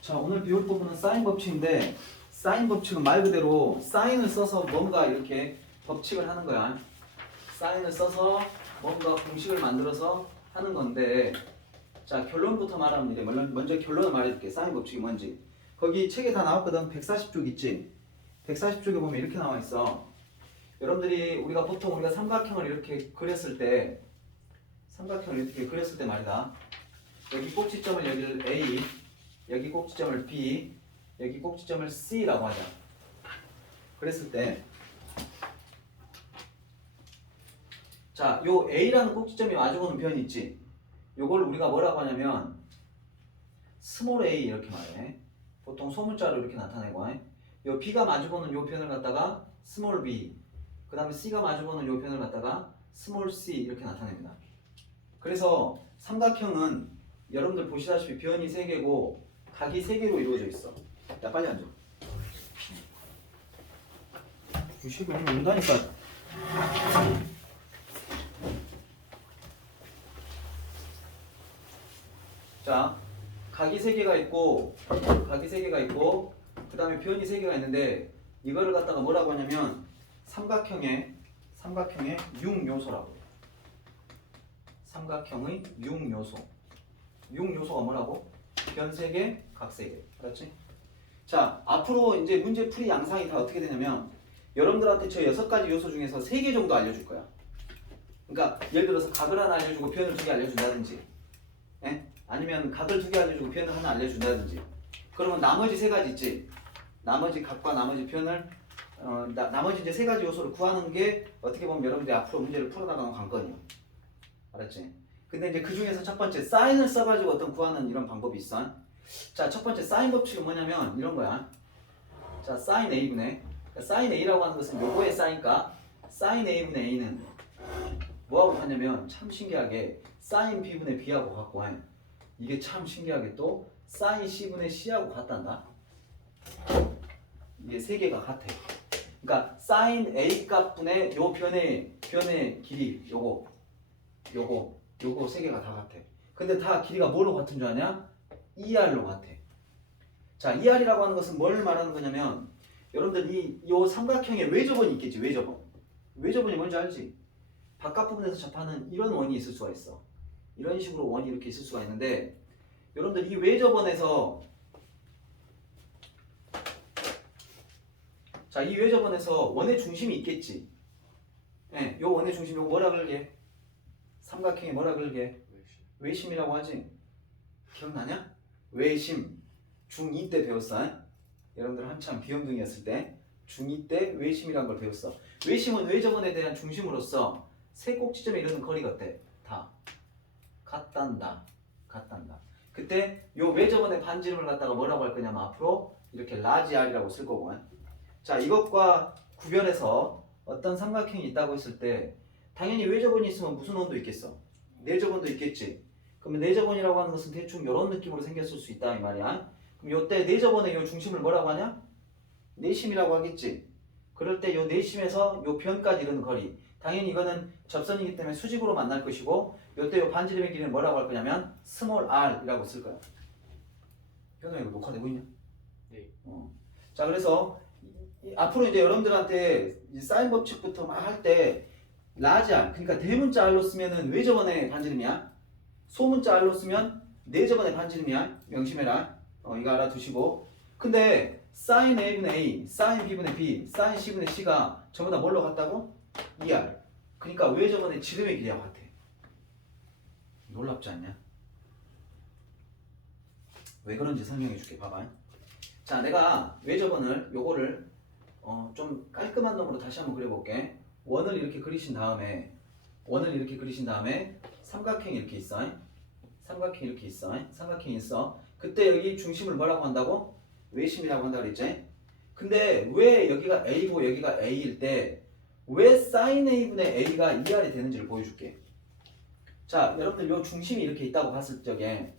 자, 오늘 배울 부분은 사인 법칙인데 사인 법칙은 말 그대로 사인을 써서 뭔가 이렇게 법칙을 하는 거야. 사인을 써서 뭔가 공식을 만들어서 하는 건데 자, 결론부터 말하면 이제 먼저 결론을 말해줄게. 사인 법칙이 뭔지. 거기 책에 다 나왔거든. 140쪽 있지? 140쪽에 보면 이렇게 나와 있어. 여러분들이 보통 우리가 삼각형을 이렇게 그렸을 때 말이다. 여기 꼭지점을 여기를 A, 여기 꼭지점을 B, 여기 꼭지점을 C라고 하자. 그랬을 때 자, 요 A라는 꼭지점이 마주보는 변이 있지? 요걸 우리가 뭐라고 하냐면 스몰 a 이렇게 말해. 보통 소문자로 이렇게 나타내고 요 B가 마주보는 요 변을 갖다가 스몰 b, 그 다음에 C가 마주보는 요 변을 갖다가 스몰 c 이렇게 나타냅니다. 그래서 삼각형은 여러분들 보시다시피 변이 3개고 각이 3개로 이루어져 있어. 야, 빨리 앉아. 주식을 온다니까. 자, 각이 3개가 있고 그 다음에 변이 3개가 있는데 이거를 갖다가 뭐라고 하냐면 삼각형의 융요소라고 해요. 삼각형의 융요소. 융요소가 뭐라고? 변 3개, 각 3개. 알았지? 자, 앞으로 이제 문제풀이 양상이 다 어떻게 되냐면 여러분들한테 저 6가지 요소 중에서 3개 정도 알려줄 거야. 그러니까 예를 들어서 각을 하나 알려주고 변을 2개 알려준다든지, 예? 아니면 각을 2개 알려주고 변을 하나 알려준다든지. 그러면 나머지 3가지 있지? 나머지 각과 나머지 변을 나머지 이제 3가지 요소를 구하는 게 어떻게 보면 여러분들이 앞으로 문제를 풀어나가는 관건이에요. 알았지? 근데 이제 그 중에서 첫 번째 사인을 써가지고 어떤 구하는 이런 방법이 있어. 자, 첫 번째 사인 법칙은 뭐냐면 이런 거야. 자, 사인 A분의 사인 A라고 하는 것은 요거의 사인값 사인 A분의 A는 뭐하고 같냐면 참 신기하게 사인 B분의 B하고 같고 이게 참 신기하게 또 사인 C분의 C하고 같단다. 이게 3개가 같아. 그러니까 사인 A 값분의 요 변의 길이 요거 3개가 다 같아. 근데 다 길이가 뭐로 같은 줄 아냐? ER로 같아. 자, ER이라고 하는 것은 뭘 말하는 거냐면 여러분들 이 삼각형에 외접원이 있겠지. 외접원이 뭔지 알지? 바깥 부분에서 접하는 이런 원이 있을 수가 있어. 이런 식으로 원이 이렇게 있을 수가 있는데 여러분들 이 외접원에서 자, 이 외접원에서 원의 중심이 있겠지. 예, 요 원의 중심 요거 뭐라 그러게? 삼각형에 뭐라 그러게? 외심이라고 하지. 기억나냐? 외심. 중2 때 배웠어. 여러분들 한참 비염둥이였을 때 중2 때 외심이란 걸 배웠어. 외심은 외접원에 대한 중심으로서 세 꼭지점에 이르는 거리가 어때? 다 같단다. 그때 요 외접원의 반지름을 갖다가 뭐라고 할 거냐면 앞으로 이렇게 라지 R이라고 쓸 거고. 자, 이것과 구별해서 어떤 삼각형이 있다고 했을 때 당연히 외접원이 있으면 무슨 원도 있겠어? 내접원도 있겠지. 그러면 내접원이라고 하는 것은 대충 이런 느낌으로 생겼을 수 있다 이 말이야. 그럼 요때 내접원의 요 중심을 뭐라고 하냐? 내심이라고 하겠지. 그럴 때 요 내심에서 요 변까지 이르는 거리. 당연히 이거는 접선이기 때문에 수직으로 만날 것이고 요때 요 반지름의 길이는 뭐라고 할 거냐면 스몰 r이라고 쓸 거야. 현우야 이거 녹화되고 있냐? 네. 자, 그래서 앞으로 이제 여러분들한테 사인 법칙부터 막 할 때 라지 R, 그러니까 대문자 R로 쓰면은 외접원의 반지름이야. 소문자 R로 쓰면 내접원의 반지름이야. 명심해라. 이거 알아두시고. 근데 사인 A분의 A, 사인 B분의 B, 사인 C분의 C가 전부 다 뭘로 같다고? ER. 그러니까 외접원의 지름의 길이와 같아. 놀랍지 않냐? 왜 그런지 설명해 줄게. 봐봐. 자, 내가 외접원을 요거를 좀 깔끔한 놈으로 다시 한번 그려볼게. 원을 이렇게 그리신 다음에 삼각형이 이렇게 있어. 삼각형이 있어. 그때 여기 중심을 뭐라고 한다고? 외심이라고 한다고 그랬지? 근데 왜 여기가 A고 여기가 A일 때 왜 sin A분의 A가 ER이 되는지를 보여줄게. 자, 여러분들 요 중심이 이렇게 있다고 봤을 적에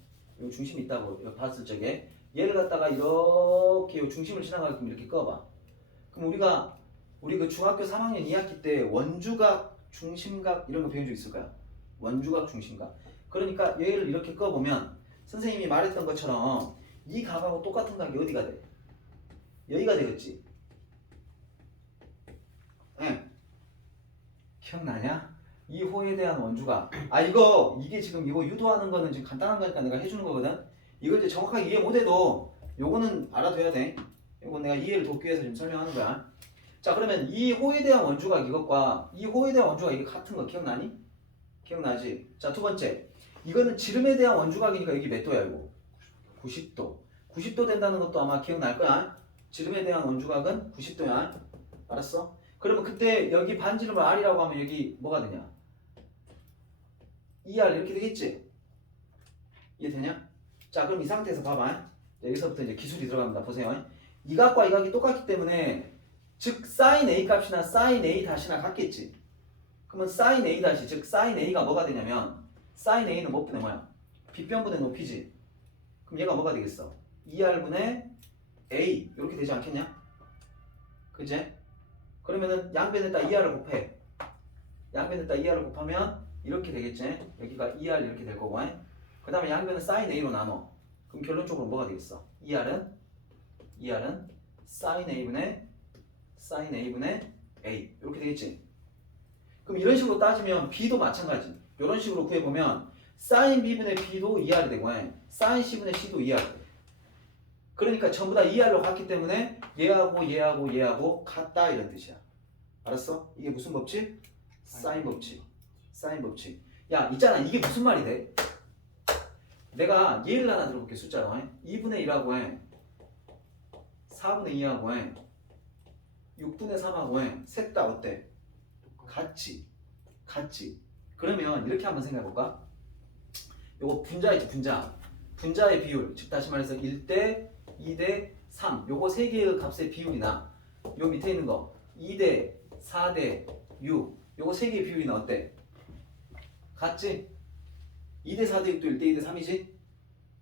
얘를 갖다가 이렇게 요 중심을 지나가게끔 이렇게 꺼봐. 그럼 우리 그 중학교 3학년 2학기 때 원주각, 중심각 이런 거 배운 적 있을 거야. 원주각, 중심각. 그러니까 얘를 이렇게 꺼보면 선생님이 말했던 것처럼 이 각하고 똑같은 각이 어디가 돼? 여기가 되겠지. 응. 기억나냐? 이 호에 대한 원주가 이게 지금 이거 유도하는 거는 지금 간단한 거니까 내가 해주는 거거든. 이걸 이제 정확하게 이해 못해도 요거는 알아둬야 돼. 이거 내가 이해를 돕기 위해서 지금 설명하는 거야. 자, 그러면 이 호에 대한 원주각 이것과 이 호에 대한 원주각 이게 같은 거 기억나니? 기억나지? 자, 두 번째 이거는 지름에 대한 원주각이니까 여기 몇 도야 이거? 90도. 90도 된다는 것도 아마 기억날 거야. 지름에 대한 원주각은 90도야. 알았어? 그러면 그때 여기 반지름을 R이라고 하면 여기 뭐가 되냐? 2R 이렇게 되겠지? 이해되냐? 자, 그럼 이 상태에서 봐봐. 여기서부터 이제 기술이 들어갑니다. 보세요. 이 각과 이 각이 똑같기 때문에 즉 sin A 값이나 sin A 다시나 같겠지. 그러면 sin A 다시 즉 sin A가 뭐가 되냐면 sin A는 뭐 분의 뭐야? 빗변분의 높이지. 그럼 얘가 뭐가 되겠어? 2R분의 A 이렇게 되지 않겠냐? 그제? 그러면은 양변에다 2R을 곱해. 양변에다 2R을 곱하면 이렇게 되겠지? 여기가 2R 이렇게 될 거고. 그 다음에 양변은 sin A로 나눠. 그럼 결론적으로 뭐가 되겠어? 2R은 sin A분의 A 이렇게 되겠지? 그럼 이런 식으로 따지면 B도 마찬가지. 이런 식으로 구해보면 sin B분의 B도 2R이 되고 sin C분의 C도 2R 돼. 그러니까 전부 다 2R로 갔기 때문에 얘하고 같다 이런 뜻이야. 알았어? 이게 무슨 법칙? 사인 법칙. 사인 법칙. 야, 있잖아. 이게 무슨 말이 돼? 내가 예를 하나 들어볼게. 숫자로 2분의 1하고 4분의 2하고 6분의 3하고 셋 다 어때? 같지. 그러면 이렇게 한번 생각해볼까? 요거 분자이지 분자. 분자의 비율. 즉 다시 말해서 1대 2대 3. 요거 세 개의 값의 비율이나 요 밑에 있는 거 2대 4대 6. 요거 세 개의 비율이나 어때? 같지? 2대 4대 6도 1대 2대 3이지?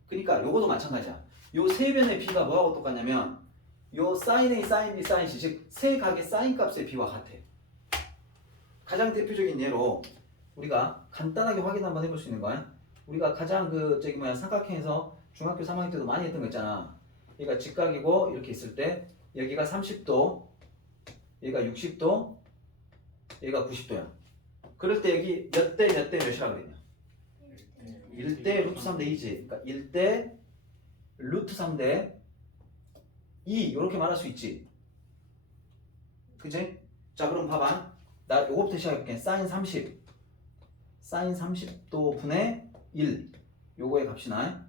그러니까 요거도 마찬가지야. 요 세 변의 비가 뭐하고 똑같냐면 요 sin A, sin B, sin C 즉 세 각의 sin 값의 비와 같아. 가장 대표적인 예로 우리가 간단하게 확인 한번 해볼 수 있는 거야. 우리가 가장 삼각형에서 중학교 3학년 때도 많이 했던 거 있잖아. 얘가 직각이고 이렇게 있을 때 여기가 30도, 얘가 60도, 얘가 90도야. 그럴 때 여기 몇 대 몇이라고 그랬냐? 1대 루트 3대 2지. 그러니까 1대 루트 3대 2 이렇게 말할 수 있지. 그치? 자, 그럼 봐봐. 나 요거부터 시작해볼게. sin 30도 분의 1 요거의 값이나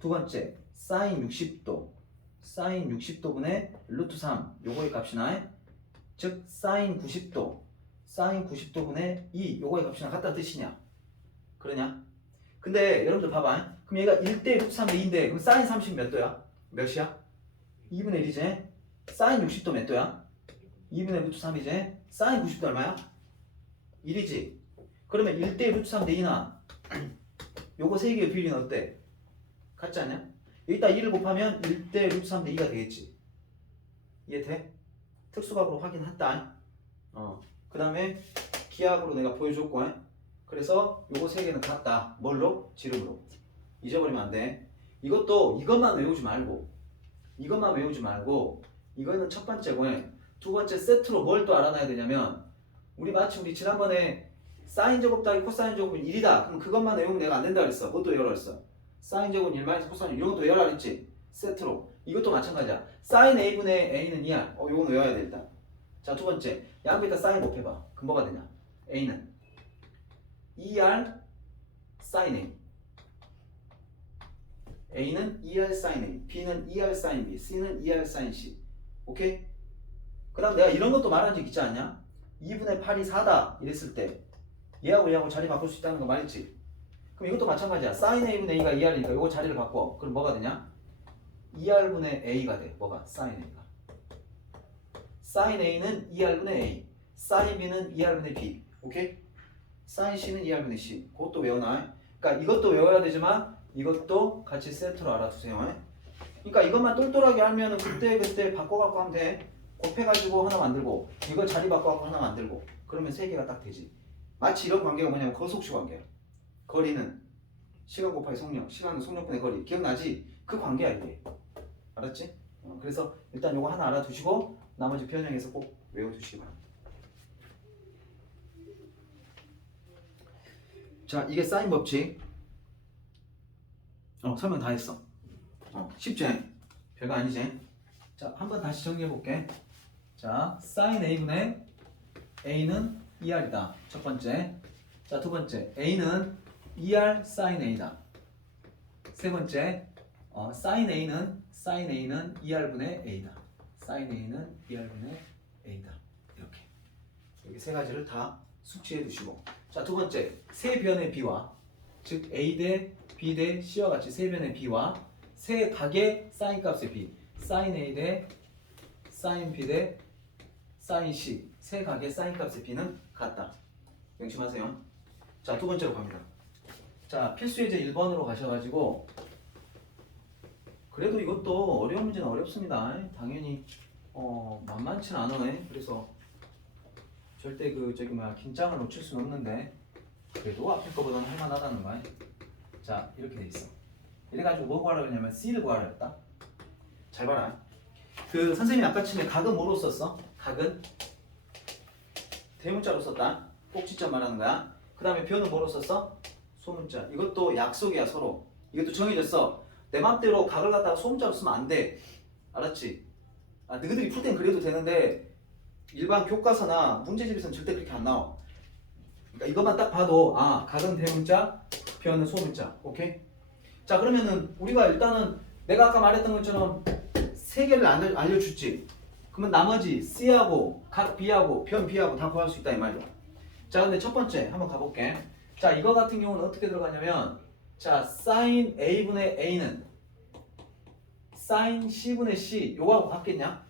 두 번째 sin 60도 분의 루트 3 요거의 값이나 즉 sin 90도 분의 2 요거의 값이나 같다는 뜻이냐? 그러냐? 근데 여러분들 봐봐. 그럼 얘가 1대 루트 3대 2인데 그럼 sin 30 몇 도야? 몇이야? 2분의 1이지. sin 60도 몇 도야? 2분의 루트 3이지. sin 90도 얼마야? 1이지. 그러면 1대 루트 3대 2나 요거 세 개의 비율이 어때? 같지 않냐? 여기다 2를 곱하면 1대 루트 3대 2가 되겠지. 이해돼? 특수각으로 확인했다. 그 다음에 기하학으로 내가 보여줬고 그래서 요거 세 개는 같다. 뭘로? 지름으로. 잊어버리면 안 돼. 이것만 외우지 말고 이거는 첫 번째고 두 번째 세트로 뭘 또 알아놔야 되냐면 우리 지난번에 사인 제곱 더하기 코사인 제곱은 1이다. 그럼 그것만 외우면 내가 안 된다 그랬어. 그것도 외우라 그랬어. 사인 제곱은 1 마이너스 코사인 이런 것도 외우라 그랬지. 세트로. 이것도 마찬가지야. 사인 A분의 A는 2R. 요건 외워야 돼 일단. 자, 두 번째. 양변에다 사인 곱해봐. 그럼 뭐가 되냐? A는 2R 사인 A. A는 2R 사인 A. B는 2R 사인 B. C는 2R 사인 C. 오케이? 그 다음 내가 이런 것도 말한 적 있지 않냐? 2분의 8이 4다 이랬을 때 얘하고 자리 바꿀 수 있다는 거 말했지? 그럼 이것도 마찬가지야. sin A분의 A가 2R이니까 이거 자리를 바꿔. 그럼 뭐가 되냐? 2R분의 A가 돼. 뭐가? sin A가. sin A는 2R분의 A. sin B는 2R분의 B. 오케이? sin C는 2R분의 C. 그것도 외워놔. 그러니까 이것도 외워야 되지만 이것도 같이 세트로 알아두세요. 그러니까 이것만 똘똘하게 하면 그때 바꿔갖고 하면 돼. 곱해가지고 하나 만들고 이거 자리 바꿔갖고 하나 만들고 그러면 세 개가 딱 되지. 마치 이런 관계가 뭐냐면 거속시 관계야. 거리는 시간 곱하기 속력, 시간은 속력분의 거리. 기억나지? 그 관계야 이게. 알았지? 그래서 일단 요거 하나 알아두시고 나머지 변형해서 꼭 외워두시기 바랍니다. 자, 이게 사인 법칙. 설명 다 했어. 쉽지? 별거 아니지? 자, 한번 다시 정리해 볼게. 자, 사인 A분의 A는 2R이다. 첫 번째. 자, 두 번째. A는 2R 사인 A다. 세 번째. 사인 A는 2R분의 A다. 사인 A는 2R분의 A다. 이렇게. 여기 세 가지를 다 숙지해 두시고. 자, 두 번째. 세 변의 B와 즉 A 대 B 대 C와 같이 세 변의 B와 세 각의 사인 값의 B. 사인 A 대 사인 B 대 사인 C. 세 각의 사인 값의 B는 같다. 명심하세요. 자, 두 번째로 갑니다. 자, 필수 예제 1번으로 가셔가지고 그래도 이것도 어려운 문제는 어렵습니다. 당연히 만만치는 않아요. 그래서 절대 긴장을 놓칠 수는 없는데 그래도 앞에 거보다는 할만하다는 거야. 자, 이렇게 돼 있어. 이래가지고 뭐 구하라 그러냐면 C를 구하라 했다. 잘 봐라. 그 선생님이 아까 전에 각은 뭐로 썼어? 각은 대문자로 썼다. 꼭지점 말하는 거야. 그 다음에 변은 뭐로 썼어? 소문자. 이것도 약속이야 서로. 이것도 정해졌어. 내 맘대로 각을 갖다가 소문자로 쓰면 안 돼. 알았지? 너희들이 풀 땐 그래도 되는데 일반 교과서나 문제집에서는 절대 그렇게 안 나와. 그러니까 이것만 딱 봐도 각은 대문자, 변은 소문자. 오케이? 자, 그러면은 우리가 일단은 내가 아까 말했던 것처럼 세 개를 알려줬지. 그러면 나머지 C하고 각 B하고 변 B하고 다 구할 수 있다 이 말이야. 자, 근데 첫 번째 한번 가볼게. 자, 이거 같은 경우는 어떻게 들어가냐면 자, sin A분의 A는 sin C분의 C 요거하고 같겠냐?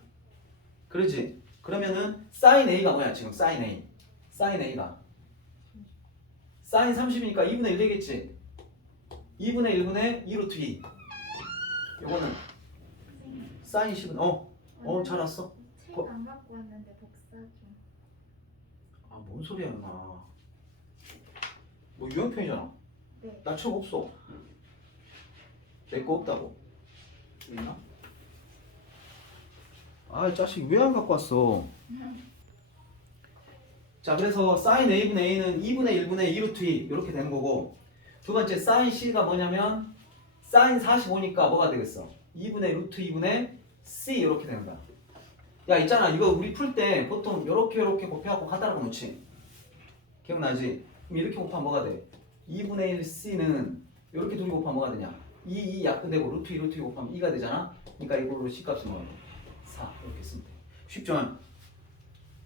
그러지? 그러면은 sin A가 뭐야 지금 sin A. sin A가 sin 30이니까 2분의 1 되겠지? 2분의 1분의 2루트 2 요거는 sin 10은 잘 왔어? 책 안 갖고 왔는데 복사 좀. 뭔 소리야 임마. 뭐 유형편이잖아. 네. 나 책 없어. 내 거 없다고. 있나? 이 자식 왜 안 갖고 왔어? 자, 그래서 sin A분의 A는 2분의 1분의 2루트 2 이렇게 되는 거고 두 번째 sin C가 뭐냐면 sin 45니까 뭐가 되겠어? 2분의 루트 2분의 C 이렇게 되는 거야. 야, 있잖아. 이거 우리 풀 때 보통 요렇게 곱해갖고 갖다라고 놓지. 기억나지? 그럼 이렇게 곱하면 뭐가 돼? 2분의 1 C는 이렇게 둘이 곱하면 뭐가 되냐? 2 약분되고 루트 2 곱하면 2가 되잖아. 그러니까 이걸로 C 값이 뭐야? 4 이렇게 쓰면 돼. 쉽죠?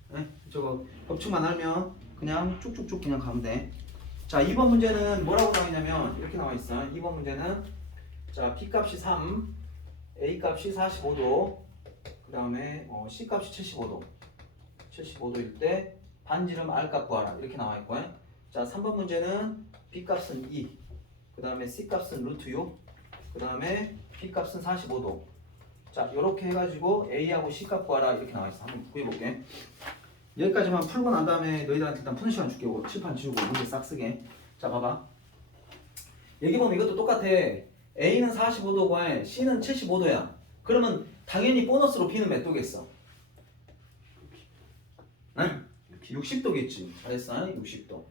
네? 저거 법칙만 알면 그냥 쭉쭉쭉 그냥 가면 돼. 자, 2번 문제는 뭐라고 나와 있냐면 이렇게 나와 있어. 2번 문제는 자, B 값이 3, A 값이 45도, 그 다음에 C 값이 75도. 75도일 때 반지름 R 값 구하라. 이렇게 나와 있고. 자, 3번 문제는 B 값은 2, 그 다음에 C 값은 루트 6, 그 다음에 B 값은 45도. 자, 이렇게 해가지고 A하고 C 값 구하라. 이렇게 나와 있어. 한번 구해볼게. 여기까지만 풀고 난 다음에 너희들한테 일단 푸는 시간 줄게. 칠판 지우고 문제 싹 쓰게. 자, 봐봐. 여기 보면 이것도 똑같아. A는 45도고 C는 75도야. 그러면 당연히 보너스로 B는 몇 도겠어? 응? 60도겠지. 잘했어. 60도.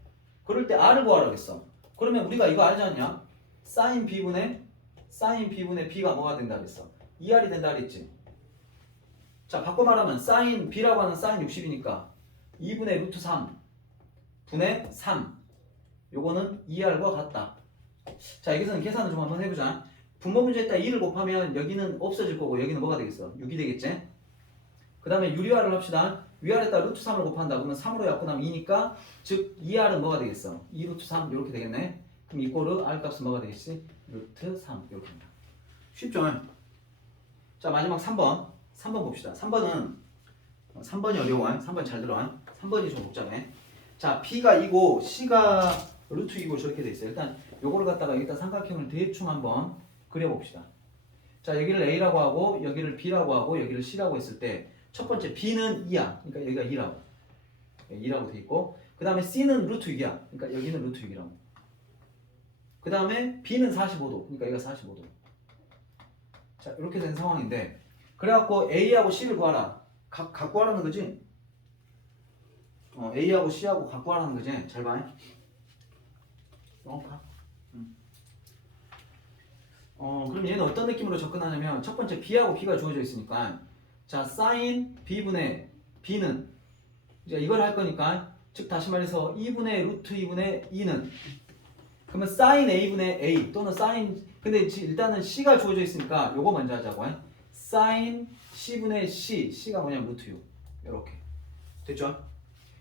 그럴 때 R을 구하라겠어. 그러면 우리가 이거 알지 않냐? sin B분의 B가 뭐가 된다 그랬어? 2R이 된다 그랬지. 자, 바꿔 말하면 sin B라고 하는 sin 60이니까 2분의 루트 3 분의 3 요거는 2R과 같다. 자, 여기서는 계산을 좀 한번 해보자. 분모 문제에다 2를 곱하면 여기는 없어질 거고 여기는 뭐가 되겠어? 6이 되겠지? 그 다음에 유리화를 합시다. 위아래에다 루트 3을 곱한다. 그러면 3으로 약분하면 2니까 즉 2R은 뭐가 되겠어? 2 루트 3 이렇게 되겠네. 그럼 이꼬르 R 값은 뭐가 되겠지? 루트 3 이렇게 됩니다. 쉽죠? 자, 마지막 3번 봅시다. 3번이 어려워. 3번 잘 들어. 3번이 좀 복잡해. 자, B가 2고 C가 루트 2고 저렇게 돼 있어요. 일단 요거를 갖다가 여기다 삼각형을 대충 한번 그려봅시다. 자, 여기를 A라고 하고 여기를 B라고 하고 여기를 C라고 했을 때 첫 번째 B는 2야. 그러니까 여기가 2라고. 2라고 돼 있고 그 다음에 C는 루트 6이야. 그러니까 여기는 루트 6이라고. 그 다음에 B는 45도. 그러니까 여기가 45도. 자, 이렇게 된 상황인데 그래갖고 A하고 C를 구하라. 갖고 하라는 거지? A하고 C하고 갖고 하라는 거지? 잘 봐. 가. 그럼 얘는 어떤 느낌으로 접근하냐면 첫 번째 B하고 B가 주어져 있으니까 자, sin B분의 B는 이제 이걸 할 거니까 즉 다시 말해서 2분의 루트 2분의 2는 그러면 sin A분의 A 또는 sin 근데 일단은 C가 주어져 있으니까 요거 먼저 하자고. sin C분의 C C가 뭐냐면 루트 6 이렇게 됐죠?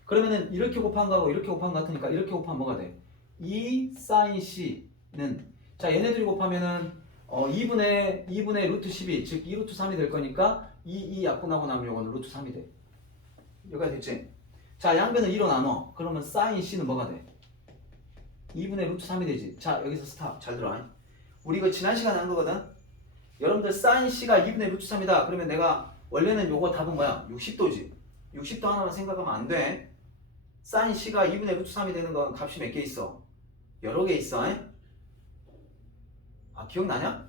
그러면은 이렇게 곱한 거하고 이렇게 곱한 거 같으니까 이렇게 곱하면 뭐가 돼? 2 sin C는 자 얘네들이 곱하면은 2분의 루트 12 즉 2루트 3이 될 거니까 2 약분하고 나면 요거는 루트 3이 돼. 여기가 됐지? 자 양변을 2로 나눠 그러면 sin C는 뭐가 돼? 2분의 루트 3이 되지. 자 여기서 스탑 잘 들어. 우리 이거 지난 시간에 한 거거든. 여러분들 sin C가 2분의 루트 3이다 그러면 내가 원래는 요거 답은 뭐야? 60도지. 60도 하나만 생각하면 안 돼. sin C가 2분의 루트 3이 되는 건 값이 몇 개 있어? 여러 개 있어. 아 기억나냐?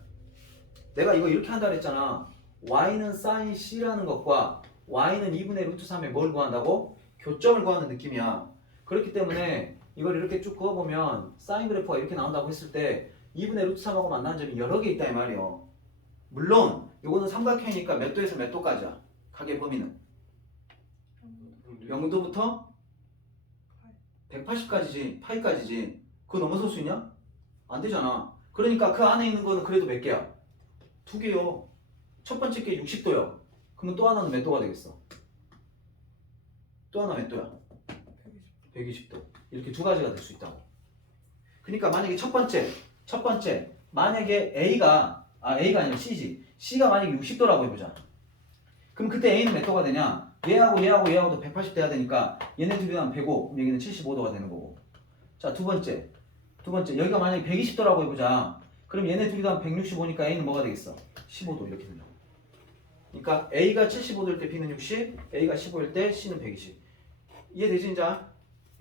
내가 이거 이렇게 한다 그랬잖아. y는 sin C라는 것과 y는 2분의 루트 3에 뭘 구한다고? 교점을 구하는 느낌이야. 그렇기 때문에 이걸 이렇게 쭉 그어보면 사인 그래프가 이렇게 나온다고 했을 때 2분의 루트 3하고 만나는 점이 여러 개 있다 이 말이에요. 물론 이거는 삼각형이니까 몇 도에서 몇 도까지야? 각의 범위는 0도부터 180까지지 파이까지지. 그거 넘어설 수 있냐? 안 되잖아. 그러니까 그 안에 있는 거는 그래도 몇 개야? 두 개요. 첫 번째 게 60도요. 그러면 또 하나는 몇 도가 되겠어? 또 하나 몇 도야? 120도. 이렇게 두 가지가 될 수 있다고. 그러니까 만약에 첫 번째 만약에 A가 아니라 C지. C가 만약에 60도라고 해보자. 그럼 그때 A는 몇 도가 되냐? 얘하고도 180 돼야 되니까 얘네 둘이 하면 105, 그럼 여기는 75도가 되는 거고. 자, 두 번째 여기가 만약에 120도라고 해보자. 그럼 얘네 둘이 하면 165니까 A는 뭐가 되겠어? 15도 이렇게 된다고. 그러니까 A가 75도일 때 B는 60, A가 15일 때 C는 120. 이해되지 이제?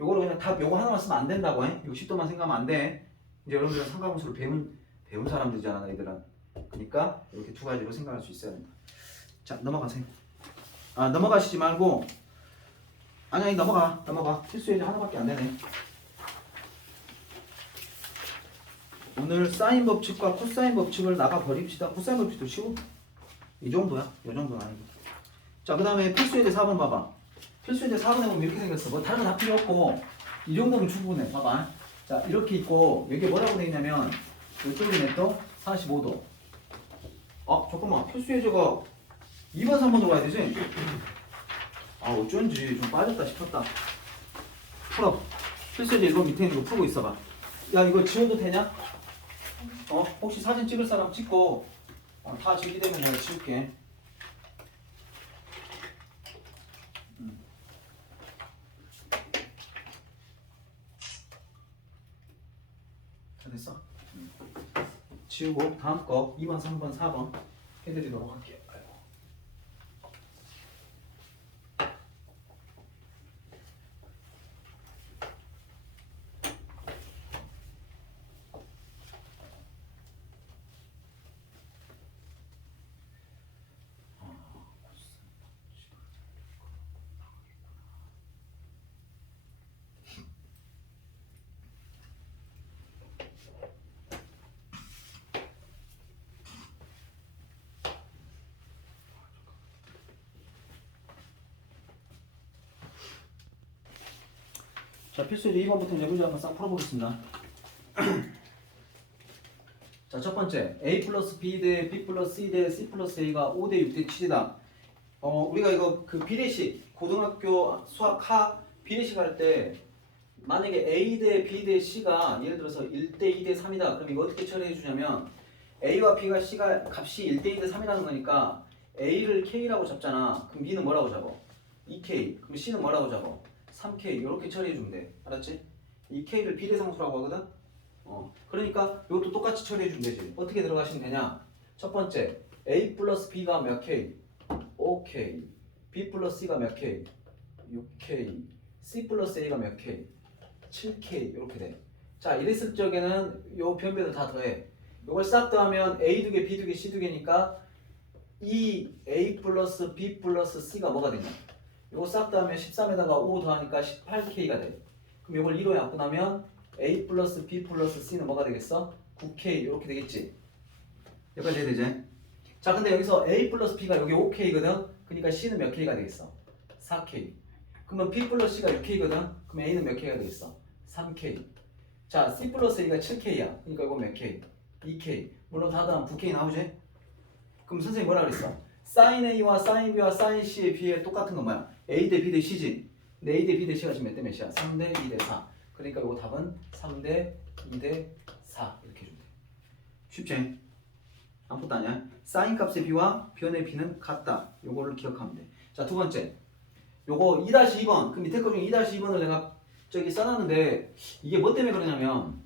요거를 그냥 답 요거 하나만 쓰면 안 된다고. 60도만 생각하면 안 돼. 이제 여러분들은 삼각함수를 배운 사람들이잖아 너희들은. 그러니까 이렇게 두 가지로 생각할 수 있어야 된다. 자 넘어가세요. 넘어가시지 말고 아니 넘어가. 필수 예제 하나밖에 안 되네. 오늘 사인 법칙과 코사인 법칙을 나가 버립시다. 코사인 법칙도 쉬워. 이 정도야. 이 정도는 아니고. 자, 그 다음에 필수 예제 4번 봐봐. 필수 예제 4번에 보면 이렇게 생겼어. 뭐 다른 거 다 필요 없고 이 정도면 충분해. 봐봐. 자, 이렇게 있고 여기 뭐라고 돼 있냐면 이쪽이네 또 45도. 잠깐만. 필수 예제가 2번, 3번으로 가야 되지? 어쩐지 좀 빠졌다 싶었다. 풀어. 필수 예제 1번 밑에 있는 거 풀고 있어봐. 야, 이거 지워도 되냐? 혹시 사진 찍을 사람 찍고 다 제기되면 내가 지울게. 다 됐어? 지우고 다음 거 2번, 3번, 4번 해드리도록 할게요. 자, 필수 예제 2번부터 이제 문제 한번 싹 풀어보겠습니다. 자, 첫 번째 A 플러스 B 대 B 플러스 C 대 C 플러스 A가 5 대 6 대 7이다. 우리가 이거 그 비례식 고등학교 수학 비례식 할 때 만약에 A 대 B 대 C가 예를 들어서 1 대 2 대 3이다. 그럼 이거 어떻게 처리해 주냐면 A와 B가 C가 값이 1 대 2 대 3이라는 거니까 A를 K라고 잡잖아. 그럼 B는 뭐라고 잡어? 2K. 그럼 C는 뭐라고 잡어? 3K. 이렇게 처리해 주면 돼. 알았지? 이 K를 비례상수라고 하거든. 그러니까 이것도 똑같이 처리해 주면 되지. 어떻게 들어가시면 되냐? 첫 번째 A 플러스 B가 몇 K? 5K. B 플러스 C가 몇 K? 6K. C 플러스 A가 몇 K? 7K. 이렇게 돼. 자, 이랬을 적에는 요 변별을 다 더해. 요걸 싹 더하면 A 두 개, B 두 개, C 두 개니까 이 A 플러스 B 플러스 C가 뭐가 되냐? 요거 싹 더하면 13에다가 5 더하니까 18K가 돼. 그럼 요걸 2로 약분하면 A 플러스 B 플러스 C는 뭐가 되겠어? 9K 이렇게 되겠지? 여기까지 해야 되지? 자, 근데 여기서 A 플러스 B가 여기 5K거든? 그러니까 C는 몇 K가 되겠어? 4K. 그러면 B 플러스 C가 6K거든? 그럼 A는 몇 K가 되겠어? 3K. 자, C 플러스 A가 7K야. 그러니까 이거 몇 K? 2K. 물론 다 더하면 9K 나오지? 그럼 선생님이 뭐라 그랬어? sin A와 sin B와 sin C에 비해 똑같은 건 뭐야? A 대 B 대 C지. 근데 A 대 B 대 C가 지금 몇 대 몇이야? 3대 2 대 4. 그러니까 이거 답은 3대 2 대 4 이렇게 해주면 돼. 쉽지? 아무것도 아니야. sin 값의 B와 변의 B는 같다. 요거를 기억하면 돼. 자, 두 번째. 요거 2-2번. 그 밑에 거 중에 2-2번을 내가 저기 써놨는데 이게 뭐 때문에 그러냐면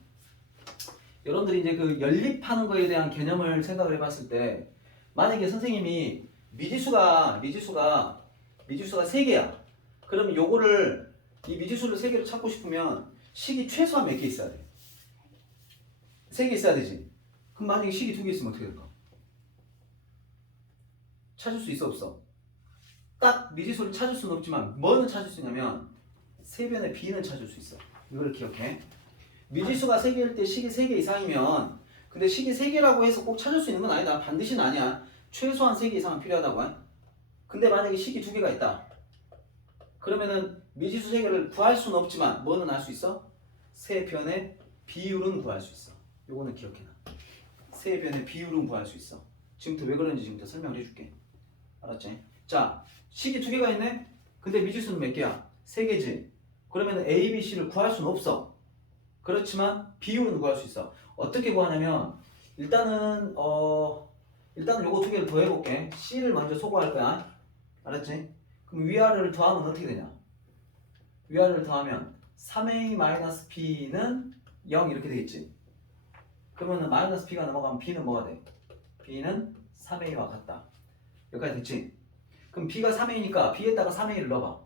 여러분들이 이제 그 연립하는 거에 대한 개념을 생각을 해봤을 때 만약에 선생님이 미지수가 3개야. 그럼 요거를 이 미지수를 3개를 찾고 싶으면 식이 최소한 몇 개 있어야 돼? 3개 있어야 되지. 그럼 만약에 식이 2개 있으면 어떻게 될까? 찾을 수 있어 없어? 딱 미지수를 찾을 수는 없지만 뭐는 찾을 수 있냐면 세변의 B는 찾을 수 있어. 이걸 기억해. 미지수가 3개일 때 식이 3개 이상이면 근데 식이 3개라고 해서 꼭 찾을 수 있는 건 아니다. 반드시는 아니야. 최소한 3개 이상은 필요하다고 해. 근데 만약에 식이 2개가 있다. 그러면은 미지수 3개를 구할 수는 없지만 뭐는 알 수 있어? 세 변의 비율은 구할 수 있어. 요거는 기억해놔. 세 변의 비율은 구할 수 있어. 지금부터 왜 그런지 지금부터 설명을 해줄게. 알았지? 자, 식이 2개가 있네? 근데 미지수는 몇 개야? 3개지. 그러면 A, B, C를 구할 수는 없어. 그렇지만 비율은 구할 수 있어. 어떻게 구하냐면 일단은 요거 2개를 더 해볼게. C를 먼저 소거할 거야. 알았지? 그럼 위아래를 더하면 어떻게 되냐? 위아래를 더하면 3A-B는 0 이렇게 되겠지. 그러면 마이너스 B가 넘어가면 B는 뭐가 돼? B는 3A와 같다. 여기까지 됐지? 그럼 B가 3A니까 B에다가 3A를 넣어봐.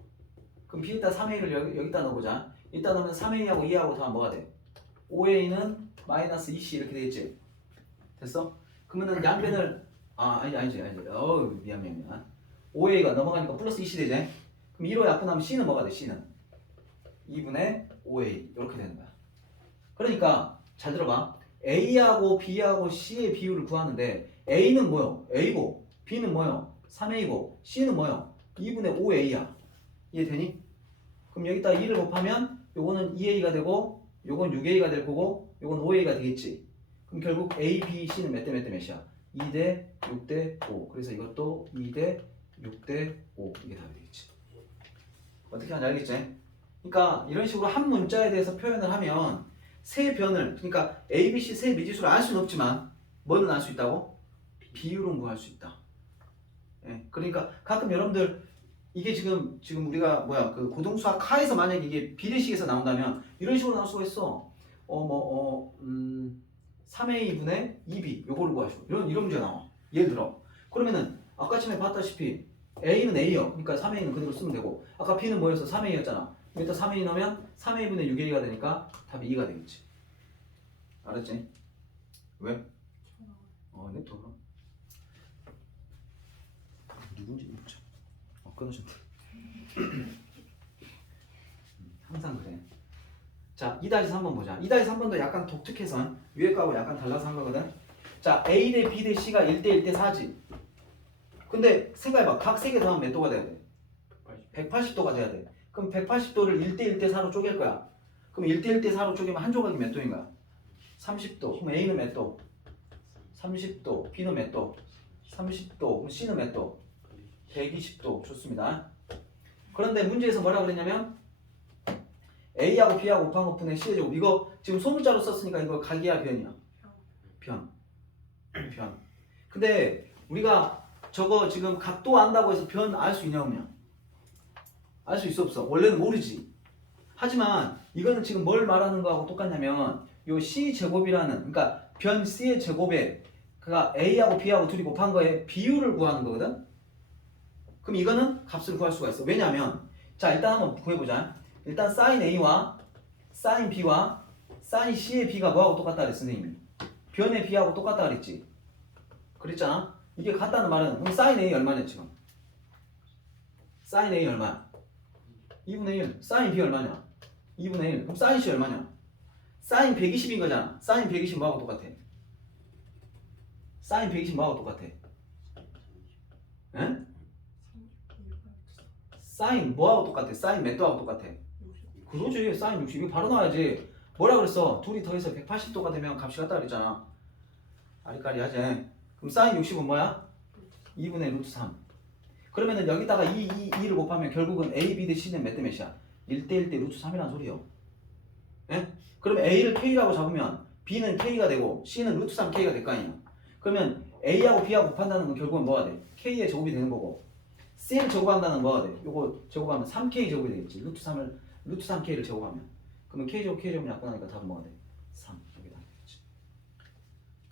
그럼 B에다 3A를 여기다 넣어보자. 이따 넣으면 3A하고 2하고 더하면 뭐가 돼? 5A는 마이너스 2C 이렇게 되겠지? 됐어? 그러면은 양변을 아니지. 미안. 5A가 넘어가니까 플러스 2C 되지? 그럼 2로 약분하면 C는 뭐가 돼? C는 2분의 5A 이렇게 되는 거야. 그러니까 잘 들어봐. A하고 B하고 C의 비율을 구하는데 A는 뭐요? A고 B는 뭐요? 3A고 C는 뭐요? 2분의 5A야. 이해되니? 그럼 여기다 2를 곱하면 요거는 2A가 되고 요건 6A가 될 거고 요건 5A가 되겠지. 그럼 결국 A, B, C는 몇 대 몇이야? 2대 6대 5. 그래서 이것도 2대 6대 5 이게 답이 되겠지. 어떻게 하는지 알겠지? 그러니까 이런 식으로 한 문자에 대해서 표현을 하면 세 변을 그러니까 A, B, C 세 미지수를 알 수는 없지만 뭐는 알 수 있다고? 비율은 구할 수 있다. 예, 그러니까 가끔 여러분들 이게 지금 우리가 그 고등수학 하에서 만약에 이게 비례식에서 나온다면 이런 식으로 나올 수가 있어. 3A분의 2B 요거를 구하시고 이런 문제가 나와. 예를 들어 그러면은 아까 전에 봤다시피 A는 A요. 그러니까 3A는 그대로 쓰면 되고 아까 B는 뭐였어? 3A였잖아. 여기다 3A 넣으면 3A분의 6A가 되니까 답이 2가 되겠지. 알았지? 왜? 냅둬 그럼. 누군지 묻자. 끊으셨대. 항상 그래. 자, 2-3번 보자. 2-3번도 약간 독특해서 위에 거하고 약간 달라서 한 거거든. 자, A 대 B 대 C가 1대 1대 4지. 근데 생각해봐. 각 3개 더하면 몇 도가 돼야 돼? 180도가 돼야 돼. 그럼 180도를 1대 1대 4로 쪼갤 거야. 그럼 1대 1대 4로 쪼개면 한 조각이 몇 도인가? 30도. 그럼 A는 몇 도? 30도. B는 몇 도? 30도. 그럼 C는 몇 도? 120도. 좋습니다. 그런데 문제에서 뭐라고 그랬냐면 A하고 B하고 곱한 것 분의 C의 제곱. 이거 지금 소문자로 썼으니까 이거 각이야 변이야? 변. 근데 우리가 저거 지금 각도 안다고 해서 변 알 수 있냐 없냐? 알 수 있어 없어? 원래는 모르지. 하지만 이거는 지금 뭘 말하는 거하고 똑같냐면 요 C 제곱이라는 그러니까 변 C의 제곱에 그가 A하고 B하고 둘이 곱한 거에 비율을 구하는 거거든. 그럼 이거는 값을 구할 수가 있어. 왜냐하면 자 일단 한번 구해보자. 일단 sin A와 sin B와 sin C의 B가 뭐하고 똑같다 그랬어 선생님이? 변의 b하고 똑같다 그랬지. 그랬잖아. 이게 같다는 말은 그럼 sin a 얼마냐 지금? sin a 얼마야? 2분의 1. sin b 얼마냐? 2분의 1. 그럼 sin c 얼마냐? sin 120인 거잖아. sin 120 뭐하고 똑같아? sin 120 뭐하고 똑같아? 응? sin 뭐하고 똑같아? sin 몇 도하고 똑같아? 그러지. sin 60. 이거 바로 나와야지. 뭐라 그랬어? 둘이 더해서 180도가 되면 값이 같다 그랬잖아. 아리까리하지. 그럼 sin 60은 뭐야? 2분의 루트 3. 그러면은 여기다가 2를 곱하면 결국은 a, b 대 c는 몇 대 몇이야? 1대 1대 루트 3이라는 소리요. 예? 그러면 a를 k라고 잡으면 b는 k가 되고 c는 루트 3k가 될 거 아니에요. 그러면 a하고 b하고 곱한다는 건 결국은 뭐가 돼? k의 제곱이 되는 거고 c를 제곱한다는 건 뭐가 돼? 요거 제곱하면 3k 제곱이 되겠지. 루트 3k를 제곱하면 그러면 k 제곱 k 제곱 약분하니까 답은 뭐가 돼? 3 여기다 되겠지.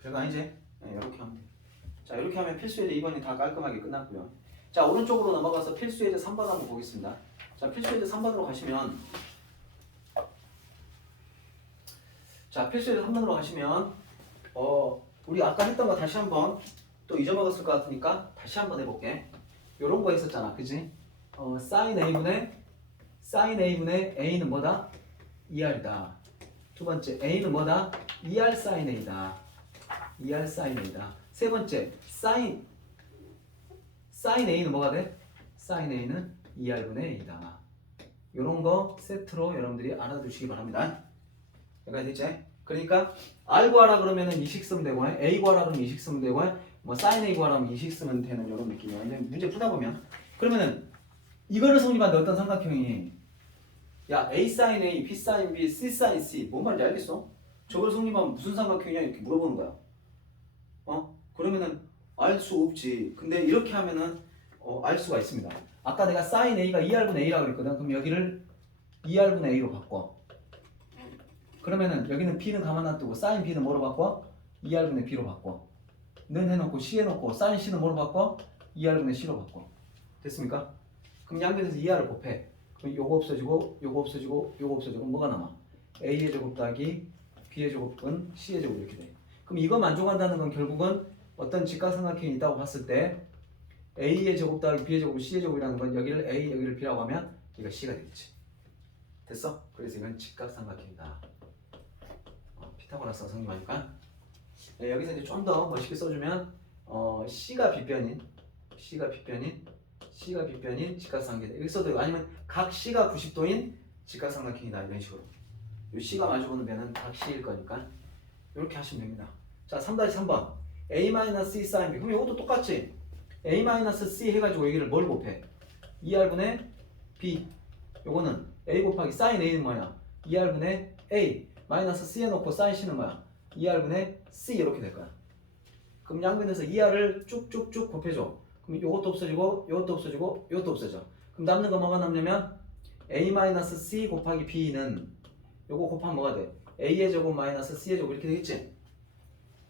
별거 아니지? 네, 이렇게 하면 돼. 자, 이렇게 하면 필수예제 2번이 다 깔끔하게 끝났고요. 자, 오른쪽으로 넘어가서 필수예제 3번 한번 보겠습니다. 자, 필수예제 3번으로 가시면 우리 아까 했던 거 다시 한번 또 잊어먹었을 것 같으니까 다시 한번 해볼게. 요런 거 있었잖아, 그지? sin a분의 a는 뭐다? 2r이다. 두 번째, a는 뭐다? 2r sin a다. 2r sin a다. 세 번째, sin a는 뭐가 돼? sin a는 2r분의 a다. 요런 거 세트로 여러분들이 알아두시기 바랍니다. 여기까지 됐지? 그러니까 r 구하라 그러면은 이식 쓰면 되고 a 구하라 그러면 이식 쓰면 되고 뭐 sin a 구하라 그러면 이식 쓰면 되는 이런 느낌이야. 근데 문제 풀다 보면 그러면은 이거를 성립한 어떤 삼각형이 야 a sin a, b sin b, c sin c 뭔 말인지 알겠어? 저걸 성립하면 무슨 삼각형이냐 이렇게 물어보는 거야. 그러면은 알 수 없지. 근데 이렇게 하면은 알 수가 있습니다. 아까 내가 sin a가 2r분의 a라고 그랬거든. 그럼 여기를 2r분의 a로 바꿔. 그러면은 여기는 b는 가만 놔두고 sin b는 뭐로 바꿔? 2r분의 b로 바꿔. 는 해놓고 c 해놓고 sin c는 뭐로 바꿔? 2r분의 c로 바꿔. 됐습니까? 그럼 양변에서 2r을 곱해. 그럼 요거 없어지고 요거 없어지고 요거 없어지고 뭐가 남아? a의 제곱 더하기 b의 제곱은 c의 제곱 이렇게 돼. 그럼 이거 만족한다는 건 결국은 어떤 직각삼각형이 있다고 봤을 때 a의 제곱 더하기 b의 제곱 c의 제곱이라는 건 여기를 a 여기를 b라고 하면 이거 c가 되겠지. 됐어? 그래서 이건 직각삼각형이다. 피타고라스가 성립하니까 여기서 이제 좀 더 멋있게 써주면 C가 빗변인 직각삼각형이다. 이렇게 써도 되고 아니면 각 C가 90도인 직각삼각형이다 이런 식으로. 이 C가 마주보는 변은 각 C일 거니까 이렇게 하시면 됩니다. 자 3-3번 A-C sin B 그럼 이것도 똑같지? A-C 해가지고 여기를 뭘 곱해? 2R분의 B 요거는 A 곱하기 sin A는 뭐야? 2R분의 A 마이너스 C 해놓고 sin C는 뭐야? 2R분의 C 이렇게 될 거야. 그럼 양변에서 2R을 쭉쭉쭉 곱해줘. 그럼 요것도 없어지고 요것도 없어지고 요것도 없어져. 그럼 남는 거 뭐가 남냐면 A-C 곱하기 B는 요거 곱하면 뭐가 돼? A의 제곱 마이너스 C의 제곱 이렇게 되겠지?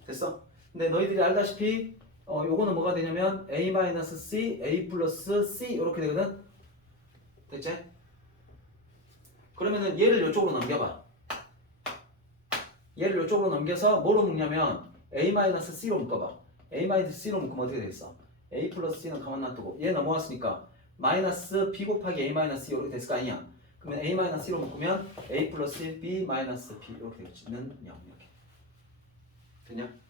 됐어? 근데 너희들이 알다시피 요거는 뭐가 되냐면 A-C, A 플러스 C 이렇게 되거든? 됐지? 그러면은 얘를 이쪽으로 넘겨봐. 얘를 이쪽으로 넘겨서 뭐로 묶냐면 A-C로 묶어봐. A-C로 묶으면 어떻게 되겠어? A 플러스 C는 가만 놔두고 얘 넘어왔으니까 마이너스 B 곱하기 A-C 이렇게 됐을 거 아니야? 그러면 A-C로 묶으면 A 플러스 B 마이너스 B 이렇게 되겠지. 는 0 이렇게. 됐냐?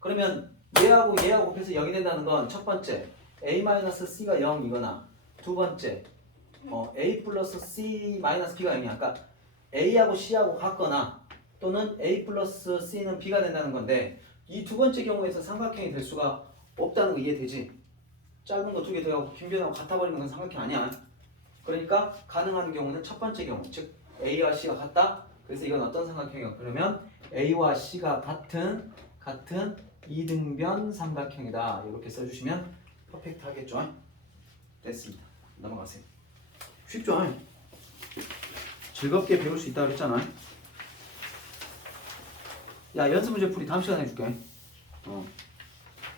그러면 얘하고 곱해서 0이 된다는 건 첫 번째 A-C가 0이거나 두 번째 A 플러스 C 마이너스 B가 0이야. 그러니까 A하고 C하고 같거나 또는 A 플러스 C는 B가 된다는 건데 이 두 번째 경우에서 삼각형이 될 수가 없다는 거 이해되지? 짧은 거 두 개 더하고 긴 변하고 같아버리는 건 삼각형 아니야. 그러니까 가능한 경우는 첫 번째 경우 즉 A와 C가 같다. 그래서 이건 어떤 삼각형이야? 그러면 A와 C가 같은 이등변 삼각형이다. 이렇게 써주시면 퍼펙트 하겠죠? 됐습니다. 넘어가세요. 쉽죠? 즐겁게 배울 수 있다고 했잖아. 야 연습 문제 풀이 다음 시간에 해줄게.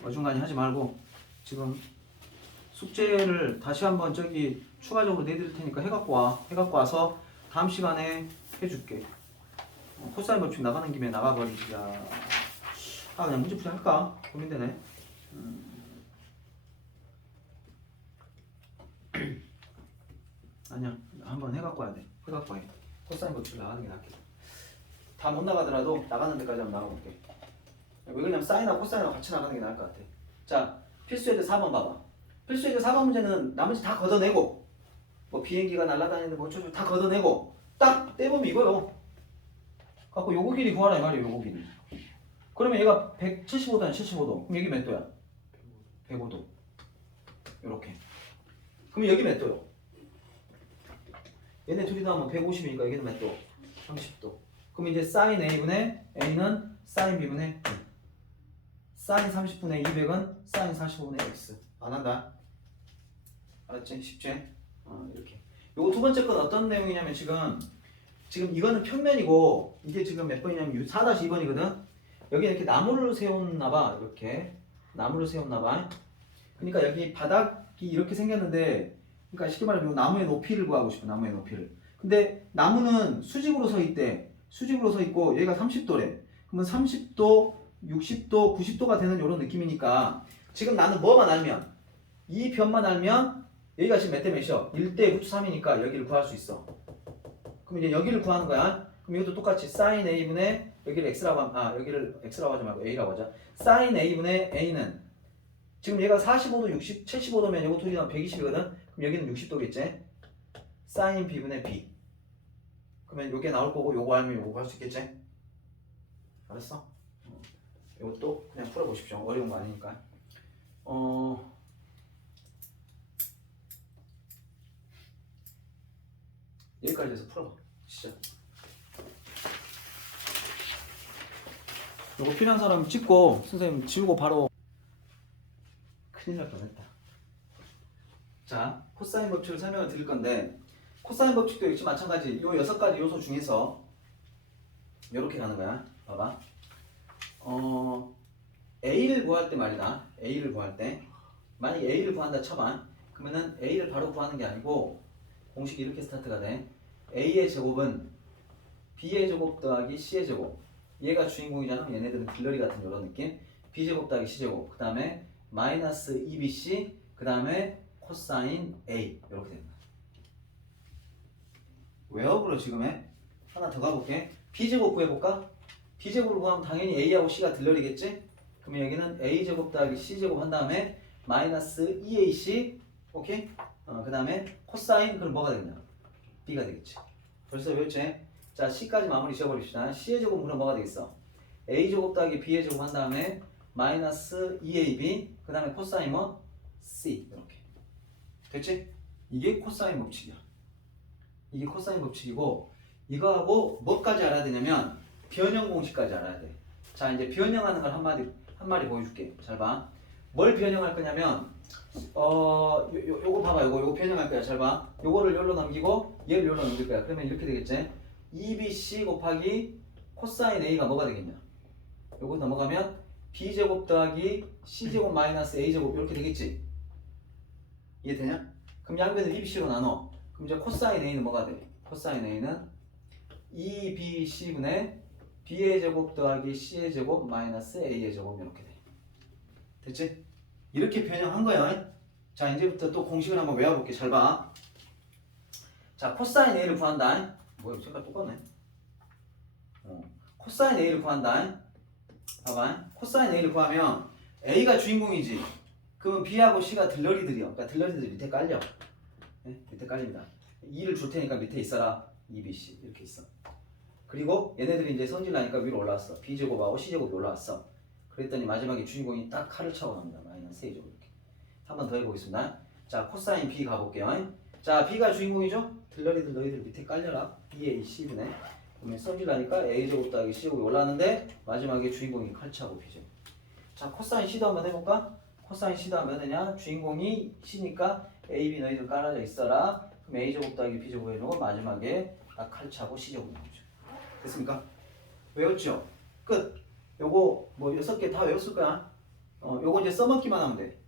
어중간히 하지 말고 지금 숙제를 다시 한번 추가적으로 내드릴 테니까 해갖고 와서 다음 시간에 해줄게. 코사인 법칙 나가는 김에 나가버리자. 그냥 문제풀이 할까? 고민되네. 아니야, 한번 해갖고 와야 돼. 해갖고 해. 코사인 법칙 나가는 게 낫겠다. 다 못 나가더라도 나가는 데까지 한번 나가볼게. 왜 그러냐면 사인하고 코사인하고 같이 나가는 게 나을 것 같아. 자, 필수예제 4번 봐봐. 필수예제 4번 문제는 나머지 다 걷어내고 뭐 비행기가 날아다니는 뭐 어쩌고 다 걷어내고 딱 떼보면 이거요. 갖고 요거 길이 구하라 이 말이에요. 요거 길이. 그러면 얘가 175도야 75도. 그럼 여기 몇 도야? 105도. 요렇게. 그럼 여기 몇 도요? 얘네 둘이 더하면 150이니까 여기는 몇 도? 30도. 그럼 이제 sin A분의 A는 sin B분의 B. sin 30분의 200은 sin 45분의 X. 안 한다. 알았지? 쉽지? 이렇게. 요거 두 번째 건 어떤 내용이냐면 지금 이거는 평면이고 이게 지금 몇 번이냐면 4-2번이거든. 여기 이렇게 나무를 세웠나봐. 이렇게 나무를 세웠나봐. 그러니까 여기 바닥이 이렇게 생겼는데, 그러니까 쉽게 말하면 요 나무의 높이를 구하고 싶어. 나무의 높이를. 근데 나무는 수직으로 서 있대. 수직으로 서 있고 여기가 30도래. 그러면 30도, 60도, 90도가 되는 이런 느낌이니까 지금 나는 뭐만 알면 이 변만 알면 여기가 지금 몇 대 몇이요? 1대 루트 3이니까 여기를 구할 수 있어. 그럼 이제 여기를 구하는 거야. 그럼 이것도 똑같이 sin A분의 여기를 X라고 하면 여기를 X라고 하지 말고 A라고 하자. sin A분의 A는 지금 얘가 45도, 60, 75도면 요거 둘이 나면 120이거든. 그럼 여기는 60도겠지. sin B분의 B. 그러면 요게 나올 거고 요거 알면 요거 할 수 있겠지? 알았어? 요것도 그냥 풀어보십시오. 어려운 거 아니니까. 여기까지 해서 풀어봐. 진짜. 요거 필요한 사람 찍고 선생님 지우고 바로. 큰일 날 뻔했다. 자, 코사인 법칙을 설명을 드릴 건데 코사인 법칙도 역시 마찬가지. 요 6가지 요소 중에서 이렇게 가는 거야. 봐봐. A를 구할 때 말이다. A를 구할 때 만약에 A를 구한다 쳐봐. 그러면은 A를 바로 구하는 게 아니고 공식이 이렇게 스타트가 돼. A의 제곱은 B의 제곱 더하기 C의 제곱. 얘가 주인공이잖아. 얘네들은 빌러리 같은 이런 느낌. B제곱 더하기 C제곱. 그 다음에 마이너스 2BC. 그 다음에 코사인 A. 이렇게 된다. 웨어브로 지금 해. 하나 더 가볼게. B제곱 구해볼까? B제곱을 구하면 당연히 A하고 C가 들러리겠지? 그러면 여기는 A제곱 더하기 C제곱 한 다음에 마이너스 2AC. 오케이? 그 다음에 코사인. 그럼 뭐가 되겠냐? B가 되겠지. 벌써 외웠지? 자, C까지 마무리 지어버립시다. C의 제곱 그럼 뭐가 되겠어? A제곱 더하기 B의 제곱 한 다음에 마이너스 2AB. 그 다음에 코사인 뭐? C. 이렇게. 됐지? 이게 코사인 법칙이야. 이게 코사인 법칙이고 이거하고 뭐까지 알아야 되냐면 변형 공식까지 알아야 돼. 자, 이제 변형하는 걸 한 마디 보여줄게. 잘 봐. 뭘 변형할 거냐면 요거 봐봐. 요거 변형할 거야. 잘 봐. 요거를 여기로 넘기고 얘를 여기로 넘길 거야. 그러면 이렇게 되겠지? 2BC 곱하기 코사인 A가 뭐가 되겠냐? 요거 넘어가면 B제곱 더하기 C제곱 마이너스 A제곱 이렇게 되겠지? 이해되냐? 그럼 양변을 2BC로 나눠. 그럼 이제 코사인 A는 뭐가 돼? 코사인 A는 2BC분의 B의 제곱 더하기 C의 제곱 마이너스 A의 제곱 이렇게 돼. 됐지? 이렇게 변형한 거야. 자, 이제부터 또 공식을 한번 외워볼게. 잘 봐. 자, 코사인 A를 구한다. 뭐야, 색깔 똑같네. 코사인 A를 구한다. 봐봐. 코사인 A를 구하면 A가 주인공이지. 그럼 B하고 C가 들러리들이요. 그러니까 들러리들 밑에 깔려. 네? 밑에 깔립니다. 2를 줄 테니까 밑에 있어라. 2BC 이렇게 있어. 그리고 얘네들이 이제 성질나니까 위로 올라왔어. B제곱하고 C제곱이 올라왔어. 그랬더니 마지막에 주인공이 딱 칼을 차고 나옵니다. 마이너스 A제곱 이렇게. 한 번 더 해보겠습니다. 자, 코사인 B 가볼게요. 자, B가 주인공이죠? 들러리들 너희들 밑에 깔려라. BAC분의. 그러면 성질나니까 A제곱 더하기 C제곱이 올라왔는데 마지막에 주인공이 칼 차고 B제곱. 자, 코사인 C도 한번 해볼까? 코사인 C도 하면 되냐? 주인공이 C니까 A, B 너희들 깔아져 있어라. 그럼 A제곱 더하기 B제곱 해놓고 마지막에 딱 칼 차고 C제곱 나오죠. 됐습니까? 외웠죠? 끝. 요거 뭐 6개 다 외웠을 거야. 요거 이제 써먹기만 하면 돼.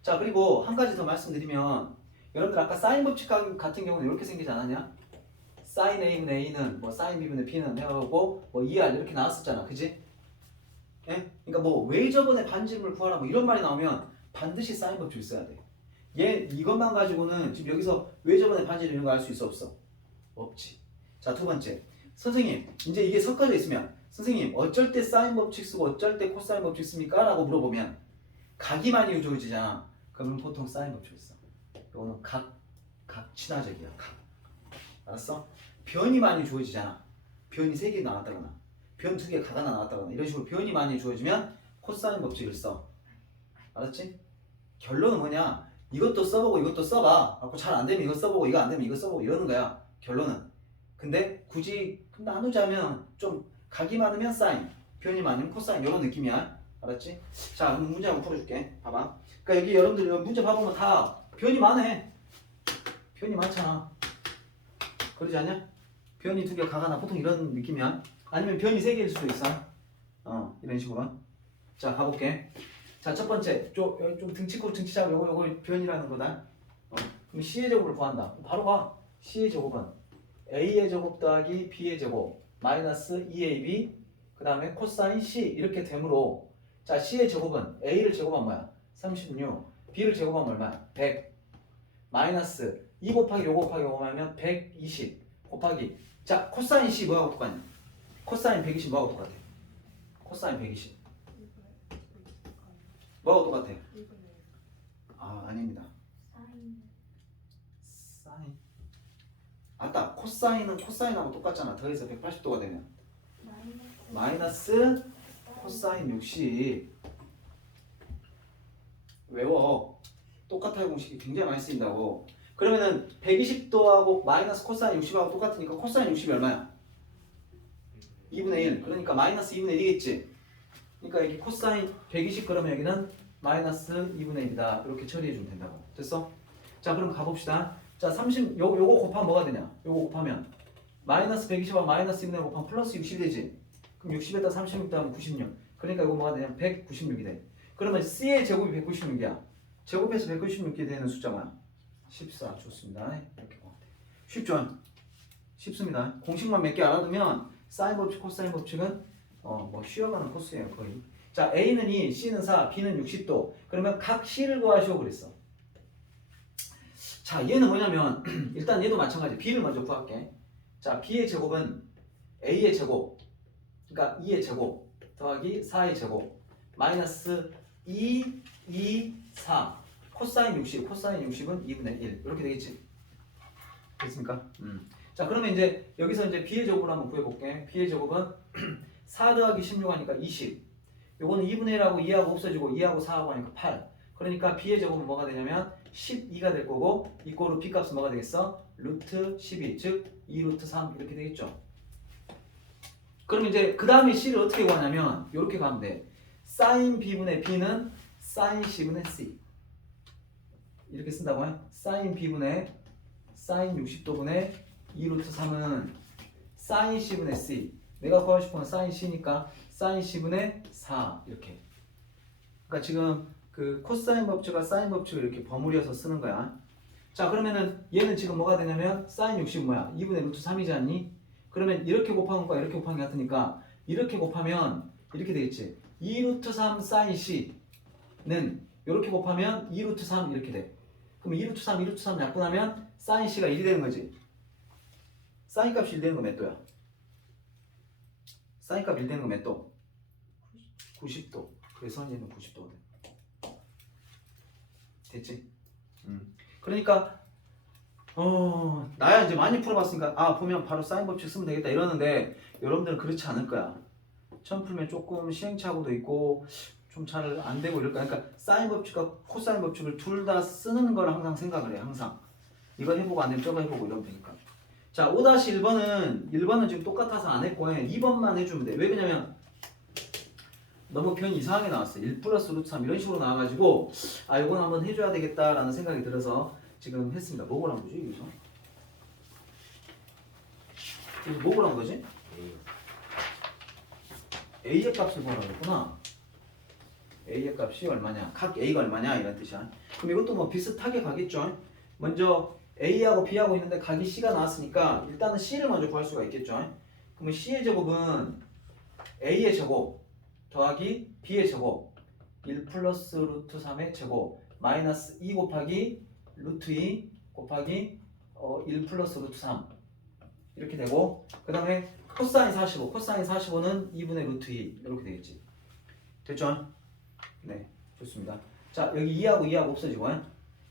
자, 그리고 한 가지 더 말씀드리면 여러분들 아까 사인 법칙 같은 경우는 이렇게 생기지 않았냐? sin a분의 a는 뭐 sin b분의 b는 해가지고 뭐 2r 이렇게 나왔었잖아, 그지? 예? 그러니까 뭐 외접원의 반지름을 구하라 뭐 이런 말이 나오면 반드시 사인 법칙을 써야 돼. 얘 이것만 가지고는 지금 여기서 외접원의 반지름 이런 거 알 수 있어 없어? 없지. 자, 두 번째. 선생님, 이제 이게 섞어져 있으면 선생님 어쩔 때 사인 법칙 쓰고 어쩔 때 코사인 법칙 씁니까? 라고 물어보면 각이 많이 주어지잖아. 그러면 보통 사인 법칙을 써. 이거는 각 친화적이야. 각. 알았어? 변이 많이 주어지잖아. 변이 3개 나왔다거나 변 2개 각 하나 나왔다거나 이런 식으로 변이 많이 주어지면 코사인 법칙을 써. 알았지? 결론은 뭐냐? 이것도 써보고 이것도 써봐. 갖고 잘 안 되면 이거 써보고 이거 안 되면 이거 써보고 이러는 거야. 결론은. 근데 굳이 나누자면 좀 각이 많으면 사인, 변이 많으면 코사인 이런 느낌이야. 알았지? 자, 그럼 문제 한번 풀어줄게. 봐봐. 그러니까 여기 여러분들 문제 봐보면 다 변이 많네. 변이 많잖아. 그러지 않냐? 변이 2개 각 하나 보통 이런 느낌이야. 아니면 변이 3개일 수도 있어. 이런 식으로. 자, 가볼게. 자, 첫 번째 좀 등치고 등치작 요거 변이라는 거다. 그럼 C의 제곱을 구한다. 바로 가. C의 제곱은 A의 제곱 더하기 B의 제곱 마이너스 2AB 그 다음에 코사인 C 이렇게 되므로 자, C의 제곱은 A를 제곱하면 뭐야? 36 B를 제곱하면 얼마야? 100 마이너스 2 곱하기 요 곱하기 요거 하면 120 곱하기 자, 코사인 C 뭐하고 똑같냐? 코사인 120 뭐하고 똑같아? 코사인 120 뭐하고 똑같아? 아, 아닙니다. 사인. 사인. 아따, 코사인은 코사인하고 똑같잖아. 더해서 180도가 되면 마이너스 코사인 60. 외워. 똑같아요 공식이 굉장히 많이 쓰인다고. 그러면은 120도하고 마이너스 코사인 60하고 똑같으니까 코사인 60이 얼마야? 2분의 1. 그러니까 마이너스 2분의 1이겠지. 그러니까 여기 코사인 120 그러면 여기는 마이너스 2분의 1이다. 이렇게 처리해주면 된다고. 됐어? 자, 그럼 가봅시다. 자, 30 요거 곱하면 뭐가 되냐? 요거 곱하면 마이너스 120하고 마이너스 2분의 1 곱하면 플러스 60이 되지. 그럼 60에다 36 더하면 96. 그러니까 이거 뭐가 되냐? 196이 돼. 그러면 C의 제곱이 196이야. 제곱해서 196이 되는 숫자가 14. 좋습니다. 이렇게 보면 돼. 쉽죠? 쉽습니다. 공식만 몇 개 알아두면 사인 법칙, 코사인 법칙은 뭐 쉬어가는 코스예요 거의. 자, A는 2, C는 4, B는 60도. 그러면 각 C를 구하시오 그랬어. 자, 얘는 뭐냐면 일단 얘도 마찬가지. B를 먼저 구할게. 자, B의 제곱은 A의 제곱 그러니까 2의 제곱 더하기 4의 제곱 마이너스 2, 2, 4 코사인 60, 코사인 60은 2분의 1 이렇게 되겠지. 됐습니까? 자, 그러면 이제 여기서 이제 B의 제곱을 한번 구해볼게. B의 제곱은 4 더하기 16 하니까 20 요거는 2분의 1하고 2하고 없어지고 2하고 4하고 하니까 8 그러니까 B의 제곱은 뭐가 되냐면 12가 될 거고 이꼴로 B 값은 뭐가 되겠어? 루트 12 즉 2 루트 3 이렇게 되겠죠. 그럼 이제 그 다음에 C를 어떻게 구하냐면 이렇게 가면 돼. 사인 B분의 B는 사인 C분의 C 이렇게 쓴다고요. 사인 B분의 사인 60도분의 2 루트 3은 사인 C분의 C 내가 구하고 싶은 건 사인 C니까 사인 C분의 4 이렇게. 그러니까 지금 그 코사인 법칙과 사인 법칙을 이렇게 버무려서 쓰는 거야. 자, 그러면은 얘는 지금 뭐가 되냐면 사인 60 뭐야? 2분의 루트 3이지 않니? 그러면 이렇게 곱한 것과 이렇게 곱한 게 같으니까 이렇게 곱하면 이렇게 되겠지. 2 루트 3 사인 C는 이렇게 곱하면 2 루트 3 이렇게 돼. 그럼 2 루트 3, 2 루트 3 약분하면 사인 C가 1이 되는 거지. 사인 값이 1 되는 거 몇 도야? 사인 값 1 되는 거 몇 도? 90도. 그래서 얘는 90도가 돼. 됐지? 그러니까 나야 이제 많이 풀어봤으니까 보면 바로 사인 법칙 쓰면 되겠다 이러는데 여러분들은 그렇지 않을 거야. 처음 풀면 조금 시행착오도 있고 좀 잘 안 되고 이럴 거야. 그러니까 사인 법칙과 코사인 법칙을 둘 다 쓰는 걸 항상 생각을 해. 항상 이거 해보고 안 되면 저거 해보고 이러면 되니까. 자, 5-1번은 지금 똑같아서 안 했고 2번만 해주면 돼. 왜 그러냐면 너무 변이 이상하게 나왔어. 1 플러스 루트 3 이런 식으로 나와가지고 이건 한번 해줘야 되겠다라는 생각이 들어서 지금 했습니다. 뭐를 한 거지 여기서? 여기서 뭐를 한 거지? A의 값을 구하라고 했구나. A의 값이 얼마냐? 각 A가 얼마냐? 이런 뜻이야. 그럼 이것도 뭐 비슷하게 가겠죠? 먼저 A하고 B하고 있는데 각이 C가 나왔으니까 일단은 C를 먼저 구할 수가 있겠죠. 그러면 C의 제곱은 A의 제곱 더하기 B의 제곱 1 플러스 루트 3의 제곱 마이너스 2 곱하기 루트 2 곱하기 1 플러스 루트 3 이렇게 되고 그 다음에 코사인 45 코사인 45는 2분의 루트 2 이렇게 되겠지. 됐죠? 네, 좋습니다. 자, 여기 2하고 2하고 없어지고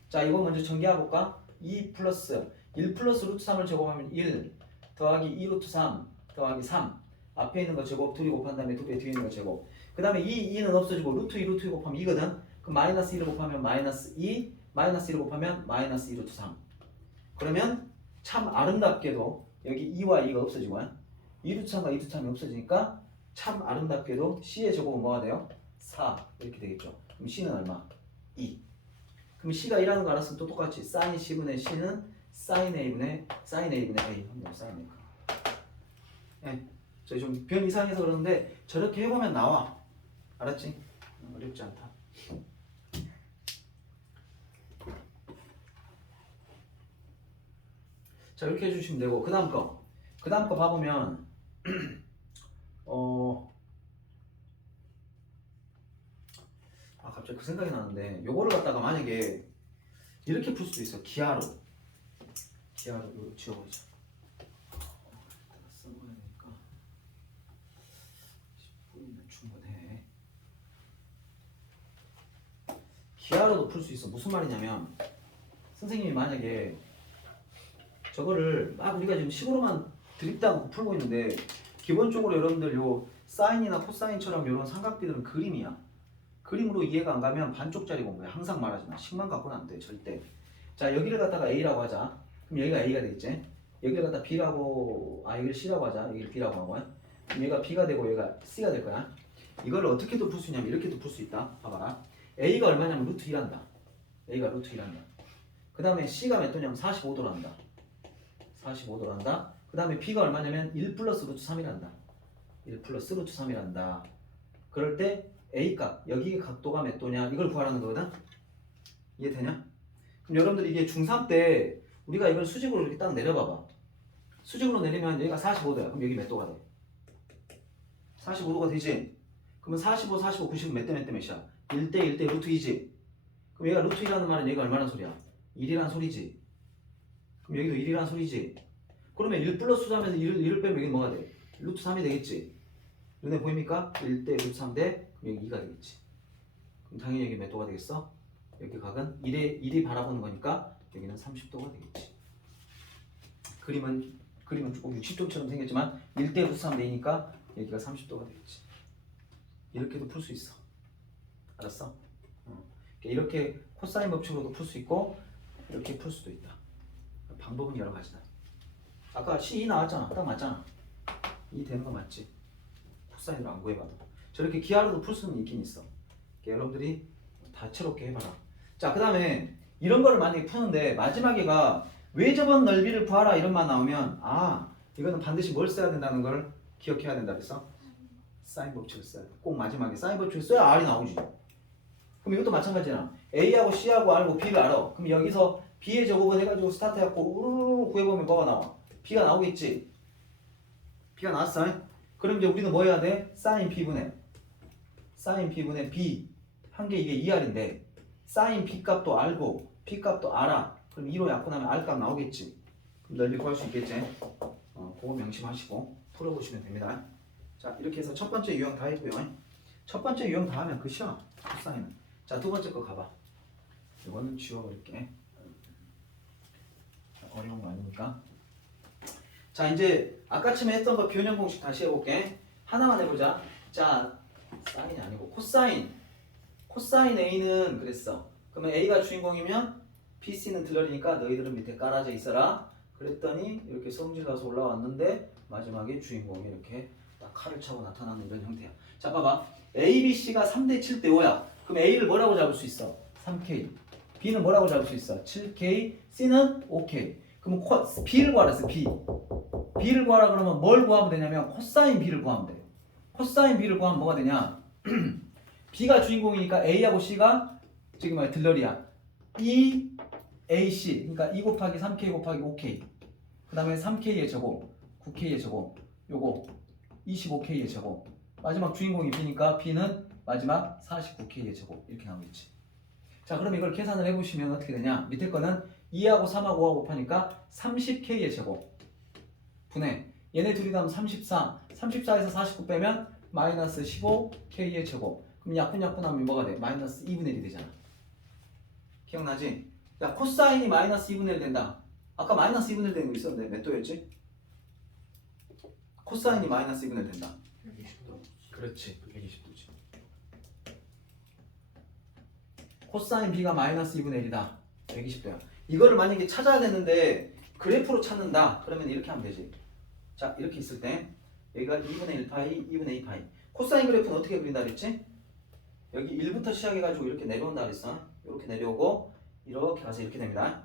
자, 이거 먼저 전개해 볼까? 2 플러스 1 플러스 루트 3을 제곱하면 1 더하기 2 루트 3 더하기 3 앞에 있는 거 제곱 둘이 곱한 다음에 두 배 뒤에 있는 거 제곱 그 다음에 2는 없어지고 루트 2 루트 2 곱하면 2거든. 그럼 마이너스 1을 곱하면 마이너스 2 마이너스 1을 곱하면 마이너스 2 루트 3 그러면 참 아름답게도 여기 2와 2가 없어지고 2 루트 3과 2 루트 3이 없어지니까 참 아름답게도 C의 제곱은 뭐가 돼요? 4 이렇게 되겠죠. 그럼 C는 얼마? 2 그럼 C가 1하는 거 알았으면 또 똑같이 사인 C분의 C는 사인 A분의 A 사인 A 네. 저희 좀 변 이상해서 그러는데 저렇게 해보면 나와. 알았지? 어렵지 않다. 자 이렇게 해주시면 되고 그 다음 거 봐보면 갑자기 그 생각이 나는데 요거를 갖다가 만약에 이렇게 풀 수도 있어. 기하로 이거 지워버리자. 써봐야 되니까 10분이면 충분해. 기하로도 풀 수 있어. 무슨 말이냐면 선생님이 만약에 저거를 막 우리가 지금 식으로만 드립다고 풀고 있는데 기본적으로 여러분들 요 사인이나 코사인처럼 이런 삼각비들은 그림이야. 그림으로 이해가 안 가면 반쪽짜리 공부해. 항상 말하지마. 식만 갖고는 안 돼. 절대. 자 여기를 갖다가 A라고 하자. 그럼 여기가 A가 되겠지. 여기를 갖다 B라고 여기를 C라고 하자. 여기를 B라고 하고 그럼 얘가 B가 되고 얘가 C가 될 거야. 이걸 어떻게도 풀 수 있냐면 이렇게도 풀 수 있다. 봐봐라. A가 얼마냐면 루트 1한다. A가 루트 1한다. 그 다음에 C가 몇 도냐면 45도로 한다. 45도로 한다. 그 다음에 B가 얼마냐면 1 플러스 루트 3이란다. 1 플러스 루트 3이란다. 그럴 때 A값, 여기 각도가 몇 도냐 이걸 구하라는 거거든. 이해되냐? 그럼 여러분들 이게 중3 때 우리가 이걸 수직으로 이렇게 딱 내려봐봐. 수직으로 내리면 여기가 45도야. 그럼 여기 몇 도가 돼? 45도가 되지? 그러면 45, 45, 90은 몇 대 몇 대 몇이야? 1대 1대 루트 2지? 그럼 얘가 루트 1이라는 말은 얘가 얼마나 소리야? 1이란 소리지? 그럼 여기도 1이란 소리지? 그러면 1 플러스 3에서 1을 빼면 여기 뭐가 돼? 루트 3이 되겠지? 눈에 보입니까? 1대 루트 3대 여기 2가 되겠지. 그럼 당연히 여기 몇 도가 되겠어? 여기 각은 1이 바라보는 거니까 여기는 30도가 되겠지. 그림은 조금 60도처럼 생겼지만 1대 루트 3 되니까 여기가 30도가 되겠지. 이렇게도 풀 수 있어. 알았어? 이렇게 코사인 법칙으로도 풀 수 있고 이렇게 풀 수도 있다. 방법은 여러 가지다. 아까 C2 나왔잖아. 딱 맞잖아. 2 되는 거 맞지? 코사인으로 안 구해봐도 저렇게 기하로도 풀 수는 있긴 있어. 여러분들이 다채롭게 해봐라. 자, 그 다음에 이런 거를 만약에 푸는데 마지막에가 외접원 넓이를 구하라 이런 말 나오면 이거는 반드시 뭘 써야 된다는 걸 기억해야 된다 그랬어? 사인 법칙을 써야 돼. 꼭 마지막에 사인 법칙을 써야 R이 나오지. 그럼 이것도 마찬가지잖아. A하고 C하고 R하고 B를 알아. 그럼 여기서 B의 제곱을 해가지고 스타트 해갖고 우르르 구해보면 뭐가 나와? B가 나오겠지? B가 나왔어. 그럼 이제 우리는 뭐 해야 돼? 사인 B분의 B 한 게 이게 2R인데 사인 B 값도 알고 B 값도 알아. 그럼 2로 약분하면 R 값 나오겠지. 그럼 넓이 구할 수 있겠지? 그거 명심하시고 풀어보시면 됩니다. 자, 이렇게 해서 첫 번째 유형 다 했고요. 첫 번째 유형 다 하면 끝이야. 코사인은. 자, 두 번째 거 가봐. 이거는 지워버릴게. 어려운 거 아니니까. 자, 이제 아까쯤에 했던 거 변형 공식 다시 해볼게. 하나만 해보자. 자, 사인이 아니고 코사인 A는 그랬어. 그러면 A가 주인공이면 PC는 들러리니까 너희들은 밑에 깔아져 있어라. 그랬더니 이렇게 성질 나서 올라왔는데 마지막에 주인공이 이렇게 딱 칼을 차고 나타나는 이런 형태야. 자, 봐봐. A, B, C가 3대 7대 5야. 그럼 A를 뭐라고 잡을 수 있어? 3K. B는 뭐라고 잡을 수 있어? 7K. C는 5K. 그럼 B를 구하랬어. B를 구하라 그러면 뭘 구하면 되냐면 코사인 B를 구하면 돼. 코사인 B를 구하면 뭐가 되냐? B가 주인공이니까 A하고 C가 지금 들러리야. 2 AC 그러니까 2 곱하기 3K 곱하기 5K 그 다음에 3K의 제곱 9K의 제곱 요거 25K의 제곱 마지막 주인공이 B니까 B는 마지막 49K의 제곱 이렇게 나오겠지. 자 그럼 이걸 계산을 해보시면 어떻게 되냐. 밑에 거는 2하고 3하고 5하고 곱하니까 30K의 제곱 분의 얘네 둘이 다음 34 34에서 49 빼면 마이너스 15K의 제곱 그럼 약분하면 뭐가 돼? 마이너스 2분의 1이 되잖아. 기억나지? 야 코사인이 마이너스 2분의 1 된다. 아까 마이너스 2분의 1 되는 거 있었는데 몇 도였지? 코사인이 마이너스 2분의 1 된다. 120도. 그렇지. 120도지. 코사인 B가 마이너스 2분의 1이다. 120도야. 이거를 만약에 찾아야 되는데 그래프로 찾는다. 그러면 이렇게 하면 되지. 자 이렇게 있을 때 여기가 2분의 1파이, 2분의 2파이. 코사인 그래프는 어떻게 그린다 그랬지? 여기 1부터 시작해가지고 이렇게 내려온다 그랬어. 이렇게 내려오고 이렇게 가서 이렇게 됩니다.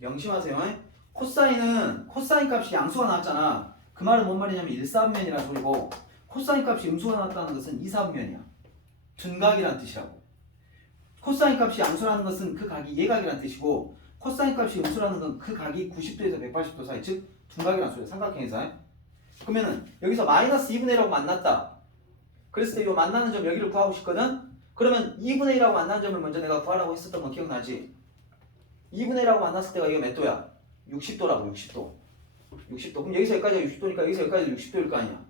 명심하세요. 코사인은 코사인 값이 양수가 나왔잖아. 그 말은 뭔 말이냐면 1사분면이라는 소리고 코사인 값이 음수가 나왔다는 것은 2사분면이야. 둔각이란 뜻이라고. 코사인 값이 양수라는 것은 그 각이 예각이란 뜻이고 코사인 값이 음수라는 건 그 각이 90도에서 180도 사이 즉 둔각이란 소리야. 삼각형에서. 그러면은 여기서 마이너스 2분의 1하고 만났다. 그랬을 때 이 만나는 점 여기를 구하고 싶거든. 그러면 2분의 1하고 만나는 점을 먼저 내가 구하라고 했었던 거 기억나지? 2분의 1하고 만났을 때가 이게 몇 도야? 60도라고 60도. 60도. 그럼 여기서 여기까지가 60도니까 여기서 여기까지 60도일 거 아니야.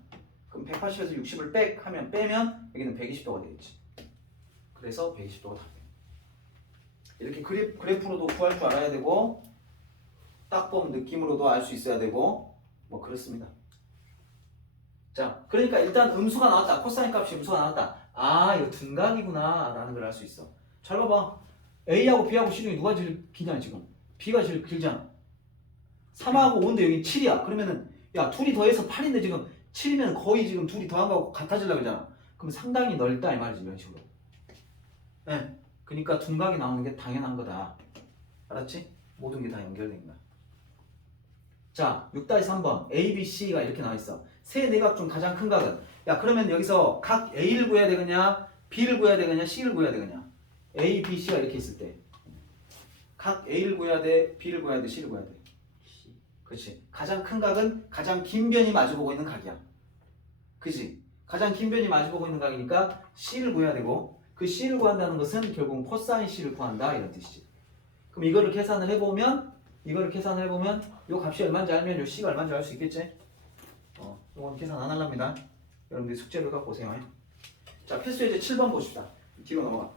그럼 180에서 60을 빼면 여기는 120도가 되겠지. 그래서 120도가 답이야. 이렇게 그래프로도 구할 줄 알아야 되고 딱 보면 느낌으로도 알 수 있어야 되고 뭐 그렇습니다. 자, 그러니까 일단 음수가 나왔다. 코사인 값이 음수가 나왔다. 아, 이거 둔각이구나 라는 걸 알 수 있어. 잘 봐봐. A하고 B하고 C 중에 누가 제일 기냐 지금? B가 제일 길잖아. 3하고 5인데 여기 7이야. 그러면은 야 둘이 더해서 8인데 지금 7이면 거의 지금 둘이 더한 거하고 같아지려고 그러잖아. 그럼 상당히 넓다 이 말이지 이런 식으로. 네. 그러니까 둔각이 나오는 게 당연한 거다. 알았지? 모든 게 다 연결된 거야. 자, 6-3번 A, B, C가 이렇게 나와 있어. 세 내각 중 가장 큰 각은 야 그러면 여기서 각 A를 구해야 되겠냐 B를 구해야 되겠냐 C를 구해야 되겠냐. A, B, C가 이렇게 있을 때 각 A를 구해야 돼 B를 구해야 돼 C를 구해야 돼. 그렇지. 가장 큰 각은 가장 긴 변이 마주보고 있는 각이야. 그지? 가장 긴 변이 마주보고 있는 각이니까 C를 구해야 되고 그 C를 구한다는 것은 결국 코사인 C를 구한다 이런 뜻이지. 그럼 이거를 계산을 해보면 요 값이 얼마인지 알면 요 C가 얼마인지 알 수 있겠지? 이건 계산 안 하랍니다. 여러분들 숙제를 갖고 오세요. 자, 필수예제 7번 보십시다. 뒤로 넘어가.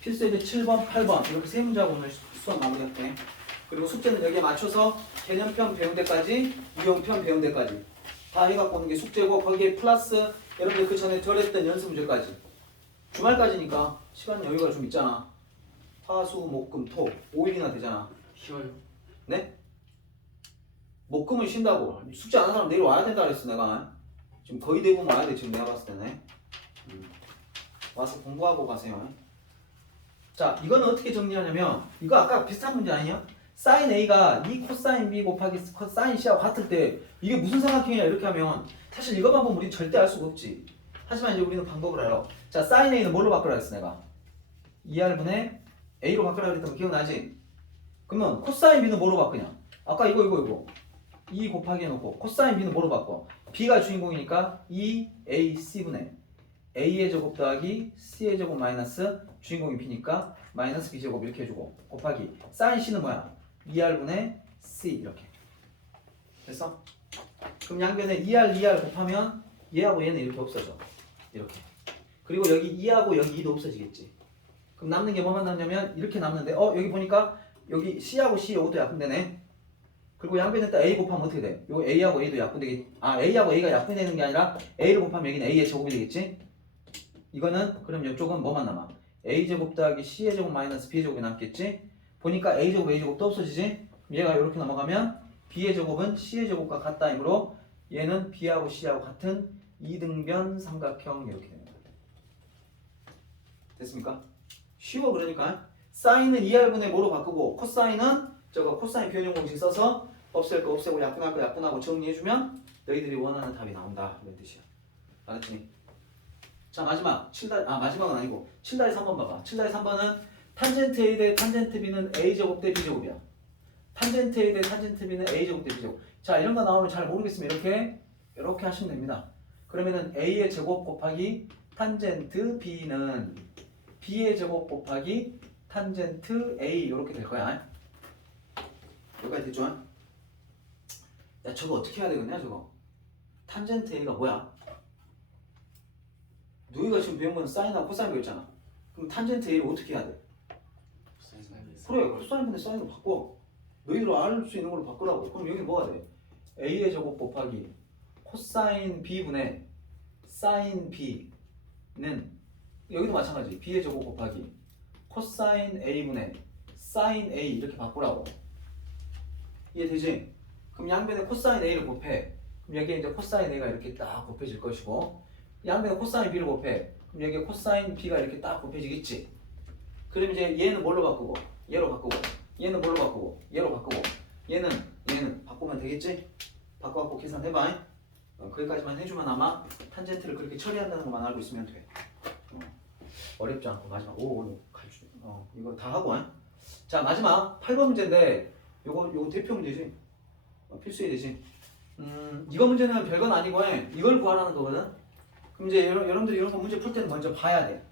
필수예제 7번, 8번 이렇게 세 문제하고 오늘 수업 마무리할게. 그리고 숙제는 여기에 맞춰서 개념편 배운 데까지, 유형편 배운 데까지 다 해갖고 오는 게 숙제고 거기에 플러스 여러분들 그 전에 덜했던 연습 문제까지 주말까지니까 시간 여유가 좀 있잖아. 화, 수, 목, 금, 토 5일이나 되잖아. 쉬워요. 네? 목금을 쉰다고 숙제 안 하는 사람 내일 와야 된다 그랬어 내가. 지금 거의 대부분 와야 돼 지금 내가 봤을 때는. 와서 공부하고 가세요. 자 이거는 어떻게 정리하냐면 이거 아까 비슷한 문제 아니야? 사인 A가 2 코사인 B 곱하기 사인 C하고 같을 때 이게 무슨 삼각형이냐 이렇게 하면 사실 이것만 보면 우리는 절대 알 수가 없지. 하지만 이제 우리는 방법을 알아. 자 사인 A는 뭘로 바꾸라 했어 내가? 2R분의 A로 바꾸라 그랬던 거 기억나지? 그러면 코사인 B는 뭐로 바꾸냐? 아까 이거 2 곱하기 해놓고 코사인 B는 뭐로 바꿔? B가 주인공이니까 2AC분의 A의 제곱 더하기 C의 제곱 마이너스 주인공이 B니까 마이너스 B제곱 이렇게 해주고 곱하기 사인 C는 뭐야? 2R분의 C 이렇게 됐어? 그럼 양변에 2R 곱하면 얘하고 얘는 이렇게 없어져 이렇게. 그리고 여기 2하고 여기 2도 없어지겠지. 그럼 남는 게 뭐만 남냐면 이렇게 남는데 여기 보니까 여기 C하고 C 요것도 약분되네. 그리고 양변에다 A 곱하면 어떻게 돼? 요 A하고 A도 약분되겠. A하고 A가 약분되는 게 아니라 A를 곱하면 여기는 A의 제곱이 되겠지? 이거는 그럼 이쪽은 뭐만 남아? A제곱 더하기 C의 제곱 마이너스 B의 제곱이 남겠지? 보니까 A제곱 A제곱도 없어지지? 얘가 이렇게 넘어가면 B의 제곱은 C의 제곱과 같다 이므로 얘는 B하고 C하고 같은 이등변 삼각형 이렇게 됩니다. 됐습니까? 쉬워. 그러니까 사인은 2R분의 뭐로 바꾸고 코사인은 저거 코사인 변형 공식 써서 없앨 거 없애고 약분할 거 약분하고 정리해주면 너희들이 원하는 답이 나온다 이런 뜻이야. 알았지? 자 마지막은 아니고 7-3번 봐봐. 7-3번은 탄젠트 A 대 탄젠트 B는 A제곱 대 B제곱이야. 탄젠트 A 대 탄젠트 B는 A제곱 대 B제곱. 자, 이런 거 나오면 잘 모르겠으면 이렇게 하시면 됩니다. 그러면은 A의 제곱 곱하기 탄젠트 B는 B의 제곱 곱하기 탄젠트 A 이렇게 될 거야. 여기까지 됐죠? 야, 저거 어떻게 해야 되겠냐, 저거? 탄젠트 A가 뭐야? 너희가 지금 배운 건 사인하고 코사인 배웠잖아. 그럼 탄젠트 A를 어떻게 해야 돼? 그래, 코사인분의 사인으로 바꿔. 너희들 알 수 있는 걸로 바꾸라고. 그럼 여기 뭐가 돼? A의 제곱 곱하기 코사인 B분의 사인 B는 여기도 마찬가지. B의 제곱 곱하기 코사인 A분의 사인 A 이렇게 바꾸라고. 이해되지? 그럼 양변에 코사인 A를 곱해. 그럼 여기에 이제 코사인 A가 이렇게 딱 곱해질 것이고, 양변에 코사인 B를 곱해. 그럼 여기에 코사인 B가 이렇게 딱 곱해지겠지? 그럼 이제 얘는 뭘로 바꾸고, 얘로 바꾸고, 얘는 뭘로 바꾸고, 얘로 바꾸고, 얘는 바꾸면 되겠지? 바꿔갖고 계산해봐. 거기까지만 해주면 아마 탄젠트를 그렇게 처리한다는 것만 알고 있으면 돼. 어렵지 않고 마지막 갈줄. 이거 다 하고. 자, 마지막 8번 문제인데 요거 대표 문제지. 필수에 되지. 이거 문제는 별건 아니고 이걸 구하라는 거거든. 그럼 이제 여러분들이 이런 거 문제 풀 때는 먼저 봐야 돼.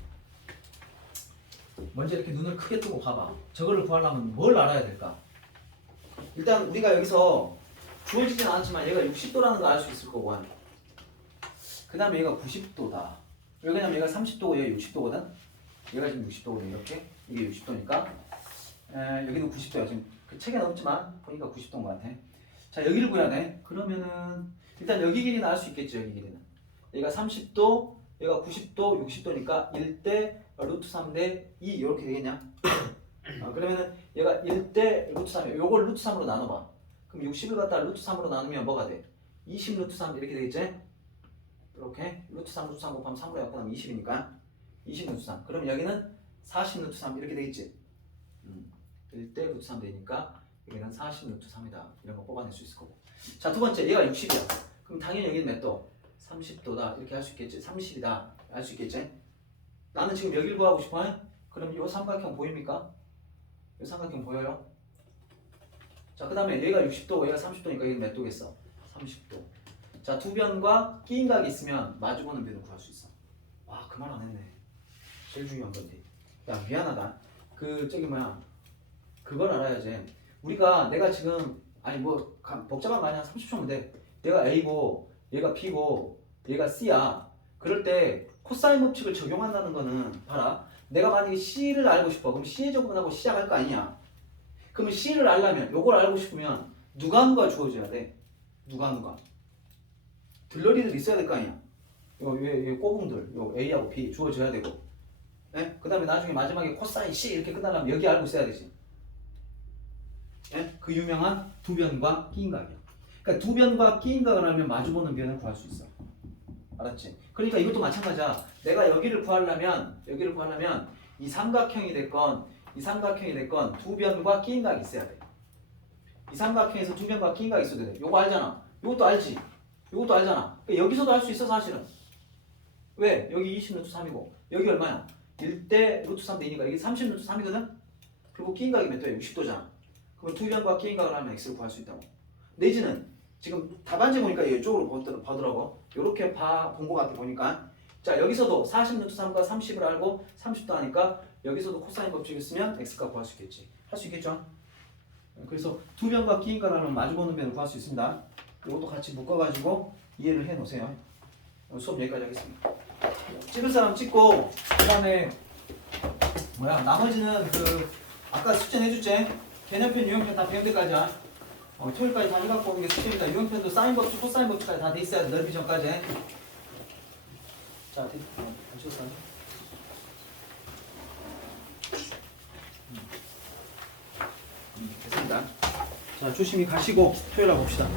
먼저 이렇게 눈을 크게 뜨고 봐봐. 저거를 구하려면 뭘 알아야 될까? 일단 우리가 여기서 주어지진 않았지만 얘가 60도라는 걸 알 수 있을 거고, 그 다음에 얘가 90도다. 왜냐면 얘가 30도고 얘가 60도거든. 얘가 지금 60도거든. 이렇게 이게 60도니까 여기도 90도야. 지금 그 책에는 없지만 보니까 90도인 것 같아. 자, 여기를 구해야 돼. 그러면은 일단 여기 길이는 알 수 있겠지. 여기 길이는 얘가 30도, 얘가 90도, 60도니까 1대 루트 3대 2 이렇게 되겠냐? 그러면은 얘가 1대 루트 3, 요걸 루트 3으로 나눠봐. 그럼 60을 갖다 루트 3으로 나누면 뭐가 돼? 20 루트 3 이렇게 되겠지? 이렇게 루트 3 루트 3 곱하면 3으로 약분하면 20이니까 20 루트 3. 그럼 여기는 40 루트 3 이렇게 되겠지? 1대 루트 3 되니까 여기는 40 루트 3이다. 이런 거 뽑아낼 수 있을 거고. 자, 두 번째 얘가 60이야. 그럼 당연히 여기는 몇 도? 30도다. 이렇게 할 수 있겠지? 30이다. 알 수 있겠지? 나는 지금 여기를 구하고 싶어. 그럼 이 삼각형 보입니까? 이 삼각형 보여요? 자, 그 다음에 얘가 60도고 얘가 30도니까 여기는 몇 도겠어? 30도. 자, 두 변과 끼인각이 있으면 마주보는 변을 구할 수 있어. 와, 그 말 안 했네. 제일 중요한 건데. 야, 미안하다. 그걸 알아야지. 내가 지금 복잡한 거 아니야. 30초면 돼. 얘가 A고 얘가 B고 얘가 C야. 그럴 때 코사인 법칙을 적용한다는 거는 봐라. 내가 만약에 C를 알고 싶어. 그럼 C의 제곱을 하고 시작할 거 아니냐. 그러면 C를 알려면 요걸 알고 싶으면 누가 주어져야 돼. 누가 들러리들 있어야 될 거 아니야. 요 꼬붕들 요 A하고 B 주어져야 되고. 네? 그 다음에 나중에 마지막에 코사인 C 이렇게 끝나려면 여기 알고 있어야 되지. 네? 그 유명한 두 변과 끼인각이야. 그러니까 두 변과 끼인각을 알면 마주보는 변을 구할 수 있어. 알았지? 그러니까 이것도 마찬가지야. 내가 여기를 구하려면 이 삼각형이 됐건 두 변과 끼인각이 있어야 돼. 이 삼각형에서 두 변과 끼인각이 있어야 돼. 요거 알잖아. 요것도 알지? 요것도 알잖아. 그러니까 여기서도 알 수 있어 사실은. 왜? 여기 20 루트 3이고 여기 얼마야? 1대 루트 3 되니까 이게 30 루트 3이거든? 그리고 끼인각이 몇 도야? 60도잖아. 그러면 두 변과 끼인각을 하면 x를 구할 수 있다고. 내지는 지금 답안지 보니까 이쪽으로 보더라고. 요렇게 본 거 같아 보니까. 자, 여기서도 40 루트 3과 30을 알고 30도 하니까 여기서도 코사인 법칙을 쓰면 x값 구할 수 있겠지. 할 수 있겠죠? 그래서 두 변과 끼인각을 하면 마주보는 변을 구할 수 있습니다. 이것도 같이 묶어가지고 이해를 해 놓으세요. 수업 여기까지 하겠습니다. 찍을 사람 찍고 그 다음에 나머지는 아까 숙제 내줬지? 개념편, 유형편 다 배울 때까지야. 토요일까지 다 해갖고 오는 게 숙제입니다. 유형편도 사인 법칙, 코사인 법칙까지 다 돼 있어야 돼. 넓이 전까지. 자, 안 찍었어? 됐습니다. 자, 조심히 가시고 토요일에 봅시다.